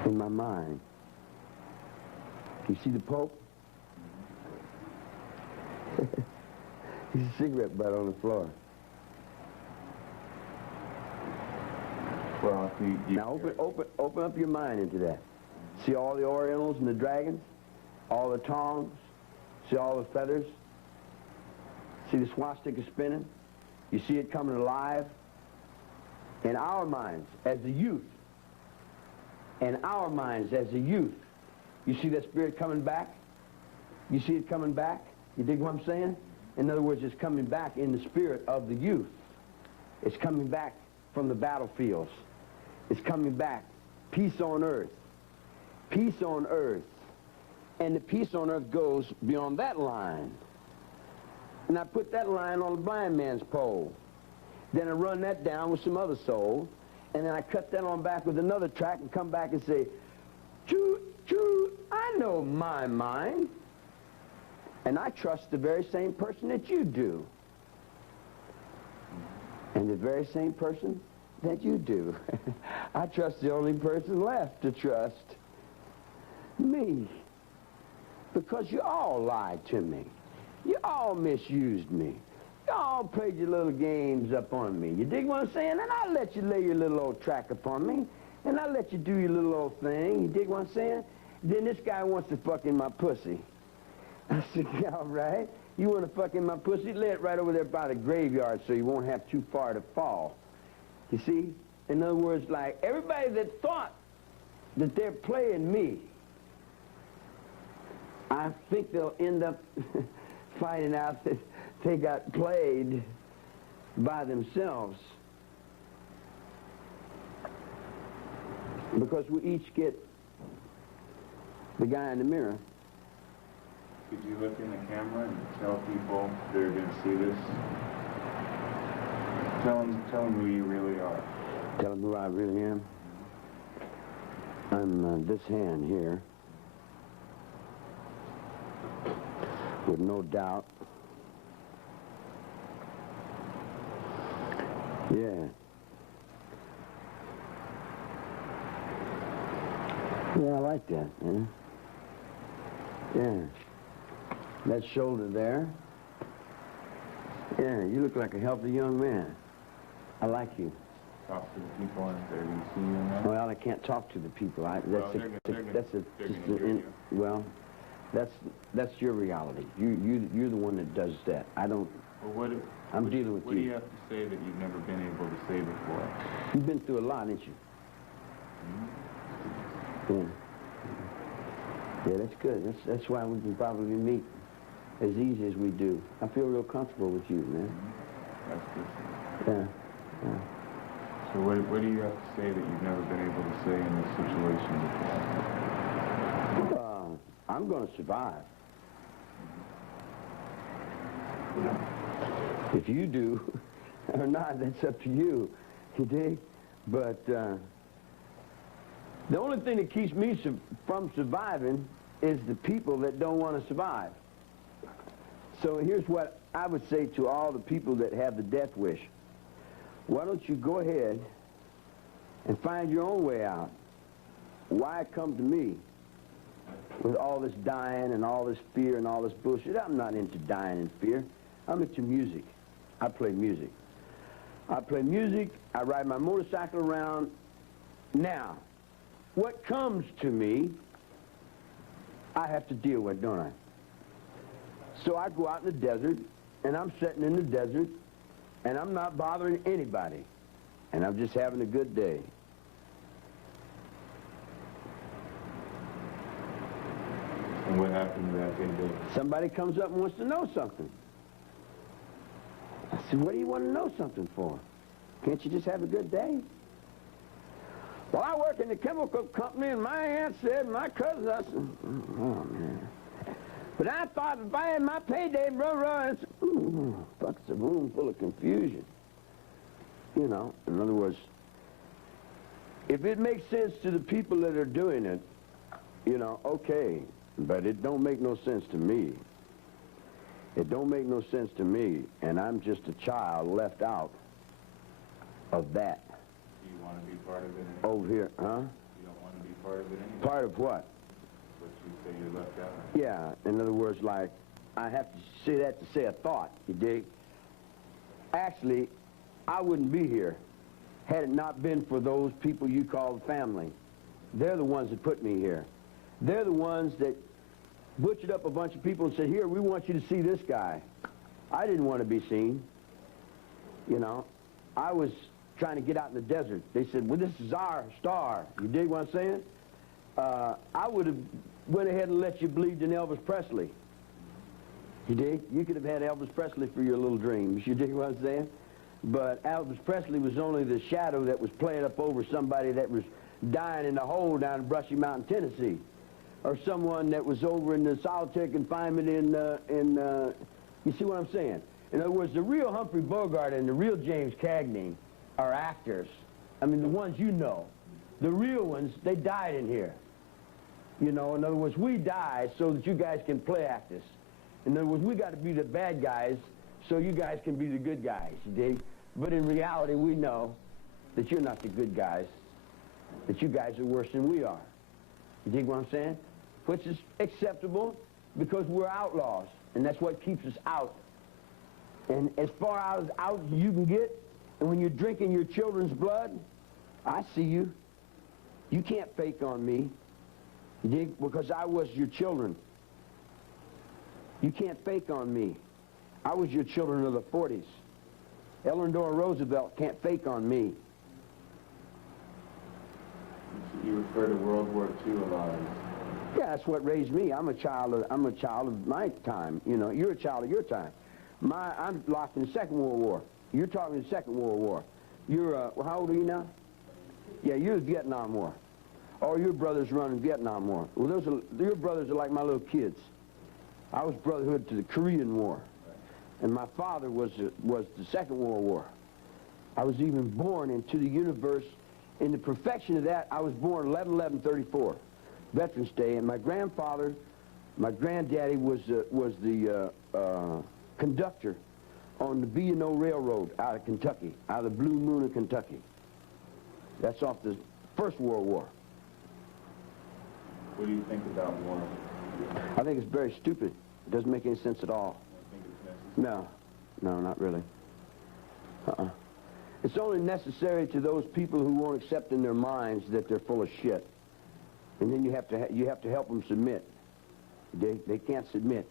in my mind. You see the Pope? He's a cigarette butt on the floor. Well, if you Now open up your mind into that. See all the Orientals and the dragons? All the tongs? See all the feathers? See the swastika spinning? You see it coming alive? In our minds, as the youth, in our minds as the youth, you see that spirit coming back? You see it coming back? You dig what I'm saying? In other words, it's coming back in the spirit of the youth. It's coming back from the battlefields. It's coming back. Peace on earth. Peace on earth. And the peace on earth goes beyond that line. And I put that line on the blind man's pole. Then I run that down with some other soul. And then I cut that on back with another track and come back and say, choo, choo, I know my mind. And I trust the very same person that you do. And the very same person that you do. I trust the only person left to trust. Me. Because you all lied to me. You all misused me. You all played your little games up on me. You dig what I'm saying? And I let you lay your little old track upon me. And I let you do your little old thing. You dig what I'm saying? Then this guy wants to fuck in my pussy. I said, yeah, all right. You want to fuck in my pussy? Lay it right over there by the graveyard so you won't have too far to fall. You see? In other words, like, everybody that thought that they're playing me, I think they'll end up finding out that they got played by themselves. Because we each get the guy in the mirror. Could you look in the camera and tell people that are going to see this? Tell them who you really are. Tell them who I really am. I'm this hand here. With no doubt. Yeah. Yeah, I like that, man. Yeah. That shoulder there. Yeah, you look like a healthy young man. I like you. Talk to the people and they're going to see you now. Well, I can't talk to the people. That's your reality. You're the one that does that. I don't. Well, I'm dealing with you. What do you have to say that you've never been able to say before? You've been through a lot, ain't you? Yeah. Yeah, that's good. That's why we can probably meet as easy as we do. I feel real comfortable with you, man. That's good. Yeah. Yeah. So what do you have to say that you've never been able to say in this situation before? I'm going to survive. If you do or not, that's up to you. You dig? But the only thing that keeps me from surviving is the people that don't want to survive. So here's what I would say to all the people that have the death wish. Why don't you go ahead and find your own way out? Why come to me with all this dying and all this fear and all this bullshit? I'm not into dying and fear. I'm into music. I play music. I play music. I ride my motorcycle around. Now, what comes to me, I have to deal with, don't I? So I go out in the desert, and I'm sitting in the desert, and I'm not bothering anybody, and I'm just having a good day. And what happened to that good day? Somebody comes up and wants to know something. I said, what do you want to know something for? Can't you just have a good day? Well, I work in the chemical company, and my aunt said, my cousin, I said, oh, man. But I thought if I had my payday, it's, fuck, it's a room full of confusion. You know, in other words, if it makes sense to the people that are doing it, you know, okay, but it don't make no sense to me. It don't make no sense to me, and I'm just a child left out of that. Do you want to be part of it anyway? Over here, huh? You don't want to be part of it anyway? Part of what? What you say you're left out of? Yeah, in other words, like, I have to say that to say a thought, you dig? Actually, I wouldn't be here had it not been for those people you call family. They're the ones that put me here. They're the ones that butchered up a bunch of people and said, here, we want you to see this guy. I didn't want to be seen. You know, I was trying to get out in the desert. They said, well, this is our star. You dig what I'm saying? I would have went ahead and let you believe in Elvis Presley. You dig? You could have had Elvis Presley for your little dreams. You dig what I'm saying? But Elvis Presley was only the shadow that was playing up over somebody that was dying in a hole down in Brushy Mountain, Tennessee. Or someone that was over in the solitary confinement you see what I'm saying? In other words, the real Humphrey Bogart and the real James Cagney are actors. I mean, the ones you know. The real ones, they died in here. You know, in other words, we die so that you guys can play act us. In other words, we got to be the bad guys so you guys can be the good guys, you dig? But in reality, we know that you're not the good guys, that you guys are worse than we are. You dig what I'm saying? Which is acceptable because we're outlaws, and that's what keeps us out. And as far out as you can get, and when you're drinking your children's blood, I see you. You can't fake on me, you dig? Because I was your children. You can't fake on me. I was your children of the 40s. Eleanor Roosevelt can't fake on me. You refer to World War II a lot. Yeah, that's what raised me. I'm a child of my time. You know, you're a child of your time. I'm locked in the Second World War. You're talking the Second World War. You're, well, how old are you now? Yeah, you're the Vietnam War. Or your brothers running Vietnam War. Well, your brothers are like my little kids. I was brotherhood to the Korean War. And my father was the Second World War. I was even born into the universe. In the perfection of that, I was born 11/11/34, Veterans Day, and my grandfather, my granddaddy was the conductor on the B&O Railroad out of Kentucky, out of the Blue Moon of Kentucky. That's off the First World War. What do you think about war? I think it's very stupid. It doesn't make any sense at all. I think it's necessary. No, not really. It's only necessary to those people who won't accept in their minds that they're full of shit. And then you have to help them submit. They can't submit.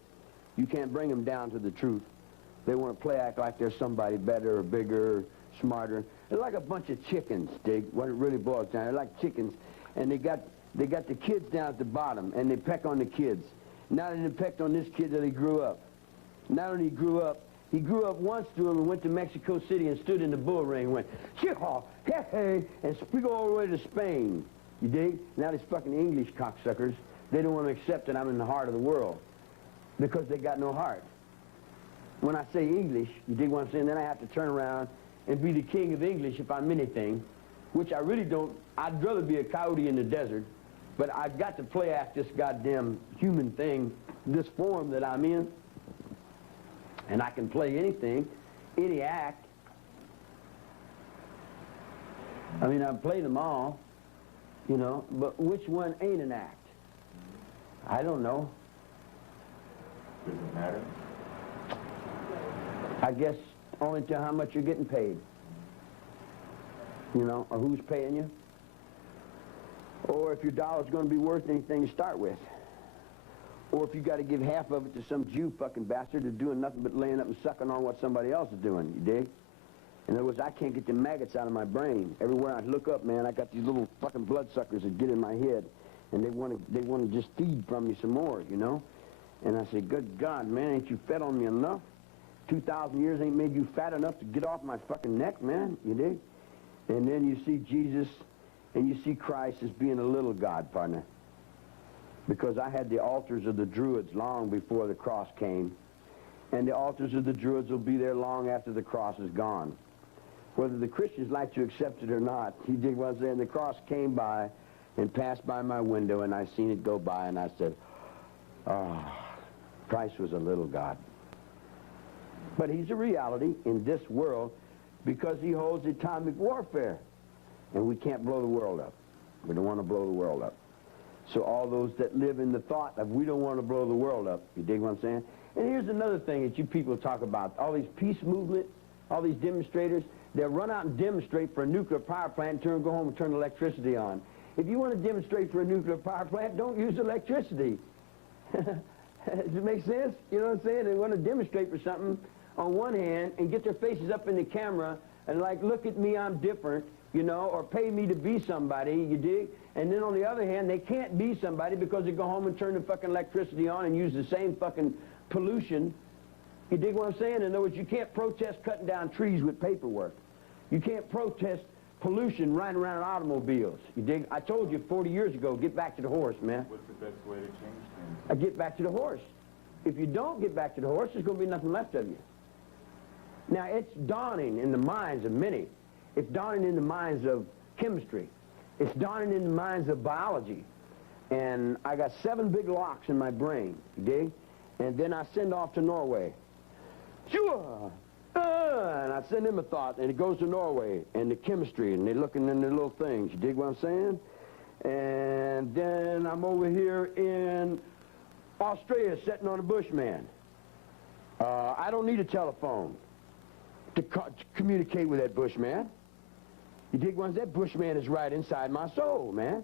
You can't bring them down to the truth. They want to play act like they're somebody better or bigger or smarter. They're like a bunch of chickens, dig, what it really boils down. They're like chickens, and they got the kids down at the bottom, and they peck on the kids. Not only pecked on this kid that he grew up. Not only he grew up once through him and went to Mexico City and stood in the bull ring and went, Chihuahua, hey, and we go all the way to Spain. You dig? Now these fucking English cocksuckers, they don't want to accept that I'm in the heart of the world because they got no heart. When I say English, you dig what I'm saying, then I have to turn around and be the king of English if I'm anything, which I really don't. I'd rather be a coyote in the desert, but I've got to play act this goddamn human thing, this form that I'm in. And I can play anything, any act. I mean, I've played them all, you know, but which one ain't an act? I don't know. Does it matter? I guess only to how much you're getting paid. You know, or who's paying you. Or if your dollar's going to be worth anything to start with. Or if you got to give half of it to some Jew fucking bastard who's doing nothing but laying up and sucking on what somebody else is doing, you dig? In other words, I can't get the maggots out of my brain. Everywhere I look up, man, I got these little fucking bloodsuckers that get in my head, and they want to just feed from me some more, you know? And I say, good God, man, ain't you fed on me enough? 2,000 years ain't made you fat enough to get off my fucking neck, man, you dig? And then you see Jesus, and you see Christ as being a little God, partner. Because I had the altars of the Druids long before the cross came, and the altars of the Druids will be there long after the cross is gone. Whether the Christians like to accept it or not, you dig what I'm saying? The cross came by and passed by my window, and I seen it go by, and I said, oh, Christ was a little God. But he's a reality in this world because he holds atomic warfare. And we can't blow the world up. We don't want to blow the world up. So all those that live in the thought of we don't want to blow the world up, you dig what I'm saying? And here's another thing that you people talk about. All these peace movement, all these demonstrators, they'll run out and demonstrate for a nuclear power plant and go home and turn electricity on. If you want to demonstrate for a nuclear power plant, don't use electricity. Does it make sense? You know what I'm saying? They want to demonstrate for something on one hand and get their faces up in the camera and like, look at me, I'm different, you know, or pay me to be somebody, you dig? And then on the other hand, they can't be somebody because they go home and turn the fucking electricity on and use the same fucking pollution. You dig what I'm saying? In other words, you can't protest cutting down trees with paperwork. You can't protest pollution riding around in automobiles. You dig? I told you 40 years ago, get back to the horse, man. What's the best way to change things? Get back to the horse. If you don't get back to the horse, there's going to be nothing left of you. Now, it's dawning in the minds of many. It's dawning in the minds of chemistry. It's dawning in the minds of biology. And I got 7 big locks in my brain, you dig? And then I send off to Norway. Sure. And I send them a thought, and it goes to Norway, and the chemistry, and they're looking in the little things. You dig what I'm saying? And then I'm over here in Australia sitting on a bushman. I don't need a telephone to communicate with that bushman. You dig what I'm saying? That bushman is right inside my soul, man.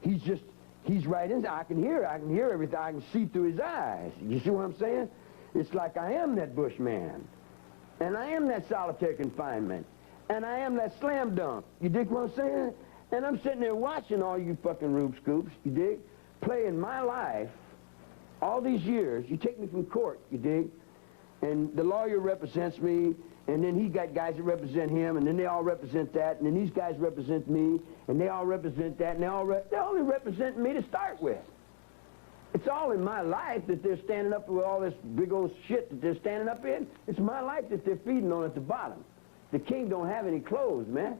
He's right inside. I can hear everything. I can see through his eyes. You see what I'm saying? It's like I am that bushman. And I am that solitary confinement. And I am that slam dunk. You dig what I'm saying? And I'm sitting there watching all you fucking Rube Scoops, you dig, playing my life all these years. You take me from court, you dig, and the lawyer represents me, and then he got guys that represent him, and then they all represent that, and then these guys represent me, and they all represent that, and they're only representing me to start with. It's all in my life that they're standing up with all this big old shit that they're standing up in. It's my life that they're feeding on at the bottom. The king don't have any clothes, man.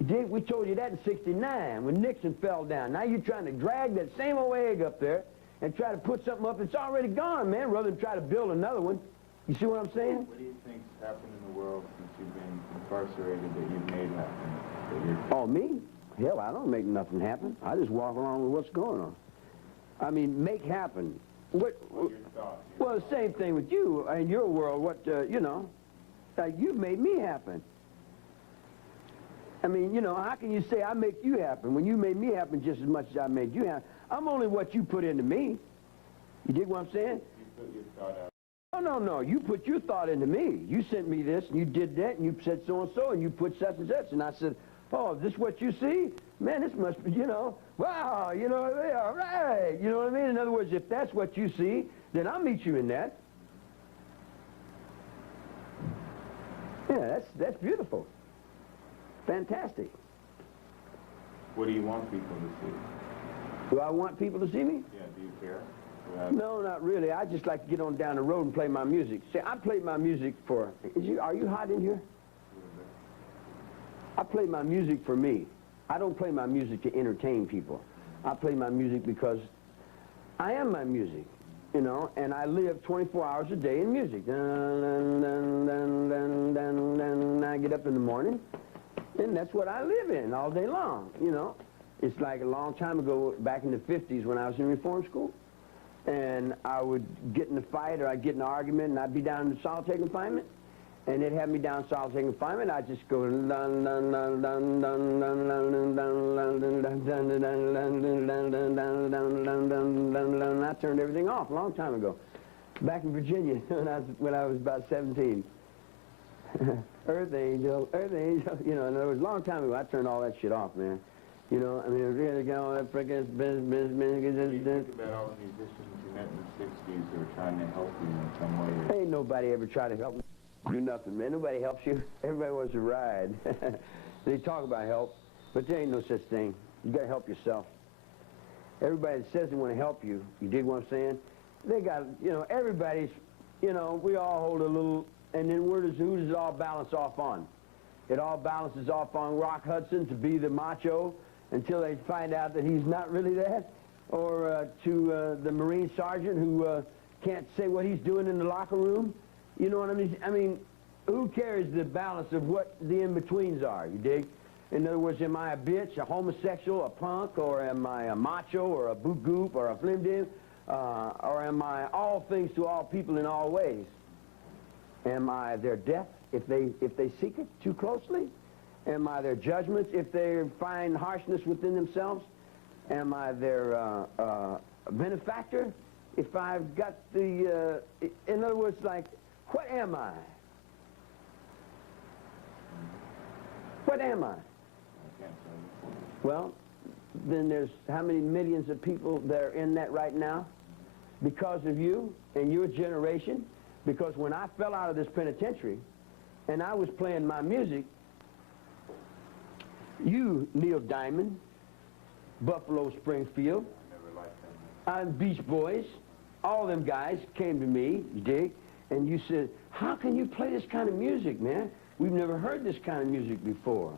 We told you that in '69 when Nixon fell down. Now you're trying to drag that same old egg up there and try to put something up that's already gone, man, rather than try to build another one. You see what I'm saying? What do you think's happened in the world since you've been incarcerated that you've made happen? Oh, me? Hell, I don't make nothing happen. I just walk along with what's going on. I mean, make happen. What's your thought? Well, the same thing with you in your world. You know, you've made me happen. I mean, you know, how can you say I make you happen when you made me happen just as much as I made you happen? I'm only what you put into me. You dig what I'm saying? You put your thought out. No. You put your thought into me. You sent me this, and you did that, and you said so-and-so, and you put such and such. And I said, oh, is this what you see? Man, this must be, you know, wow, you know, all right. You know what I mean? In other words, if that's what you see, then I'll meet you in that. Yeah, that's beautiful. Fantastic. What do you want people to see? Do I want people to see me? Yeah, do you care? No, not really. I just like to get on down the road and play my music. See, I play my music for... Are you hot in here? I play my music for me. I don't play my music to entertain people. I play my music because I am my music, you know, and I live 24 hours a day in music. I get up in the morning, And that's what I live in all day long, you know. It's like a long time ago, back in the 50s when I was in reform school, and I would get in a fight or I'd get in an argument and I'd be down in solitary confinement, and they'd have me down in solitary confinement. I'd just go dun dun dun dun dun dun dun dun dun dun dun. I turned everything off a long time ago, back in Virginia when I was about 17. Earth angel, you know, and it was a long time ago. I turned all that shit off, man. You know, I mean, really going that frickin' business. You think about all the musicians you met in the 60s who were trying to help you in some way. Ain't nobody ever tried to help me do nothing, man. Nobody helps you. Everybody wants to ride. They talk about help, but there ain't no such thing. You got to help yourself. Everybody that says they want to help you, you dig what I'm saying? They got, you know, everybody's, you know, we all hold a little, and then who does it all balance off on? It all balances off on Rock Hudson to be the macho until they find out that he's not really that, or to the Marine sergeant who can't say what he's doing in the locker room. You know what I mean? I mean, who cares the balance of what the in-betweens are, you dig? In other words, am I a bitch, a homosexual, a punk, or am I a macho, or a boot goop, or a flim-dim, or am I all things to all people in all ways? Am I their death if they seek it too closely? Am I their judgments if they find harshness within themselves? Am I their benefactor if I've got the, in other words, like, what am I? What am I? Well, then there's how many millions of people that are in that right now? Because of you and your generation. Because when I fell out of this penitentiary and I was playing my music, you, Neil Diamond, Buffalo Springfield, Beach Boys, all them guys came to me, you dig, and you said, how can you play this kind of music, man? We've never heard this kind of music before.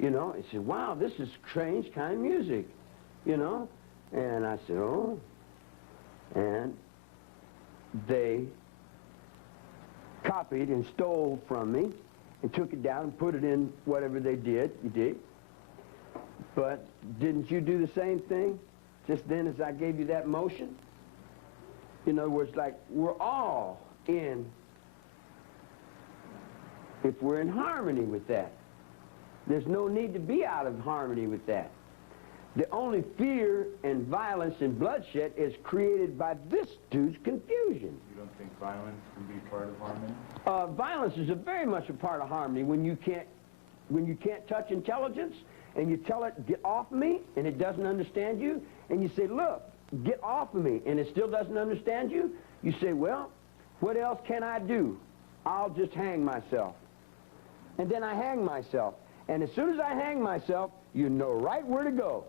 You know, I said, wow, this is strange kind of music, you know? And I said, oh. And they copied and stole from me and took it down and put it in whatever they did, you did. But didn't you do the same thing just then as I gave you that motion? In other words, like, we're all in, if we're in harmony with that. There's no need to be out of harmony with that. The only fear and violence and bloodshed is created by this dude's confusion. You don't think violence can be part of harmony? Violence is very much a part of harmony when you can't touch intelligence and you tell it, get off of me, and it doesn't understand you, and you say, look, get off of me, and it still doesn't understand you. You say, well, what else can I do? I'll just hang myself. And then I hang myself. And as soon as I hang myself, you know right where to go.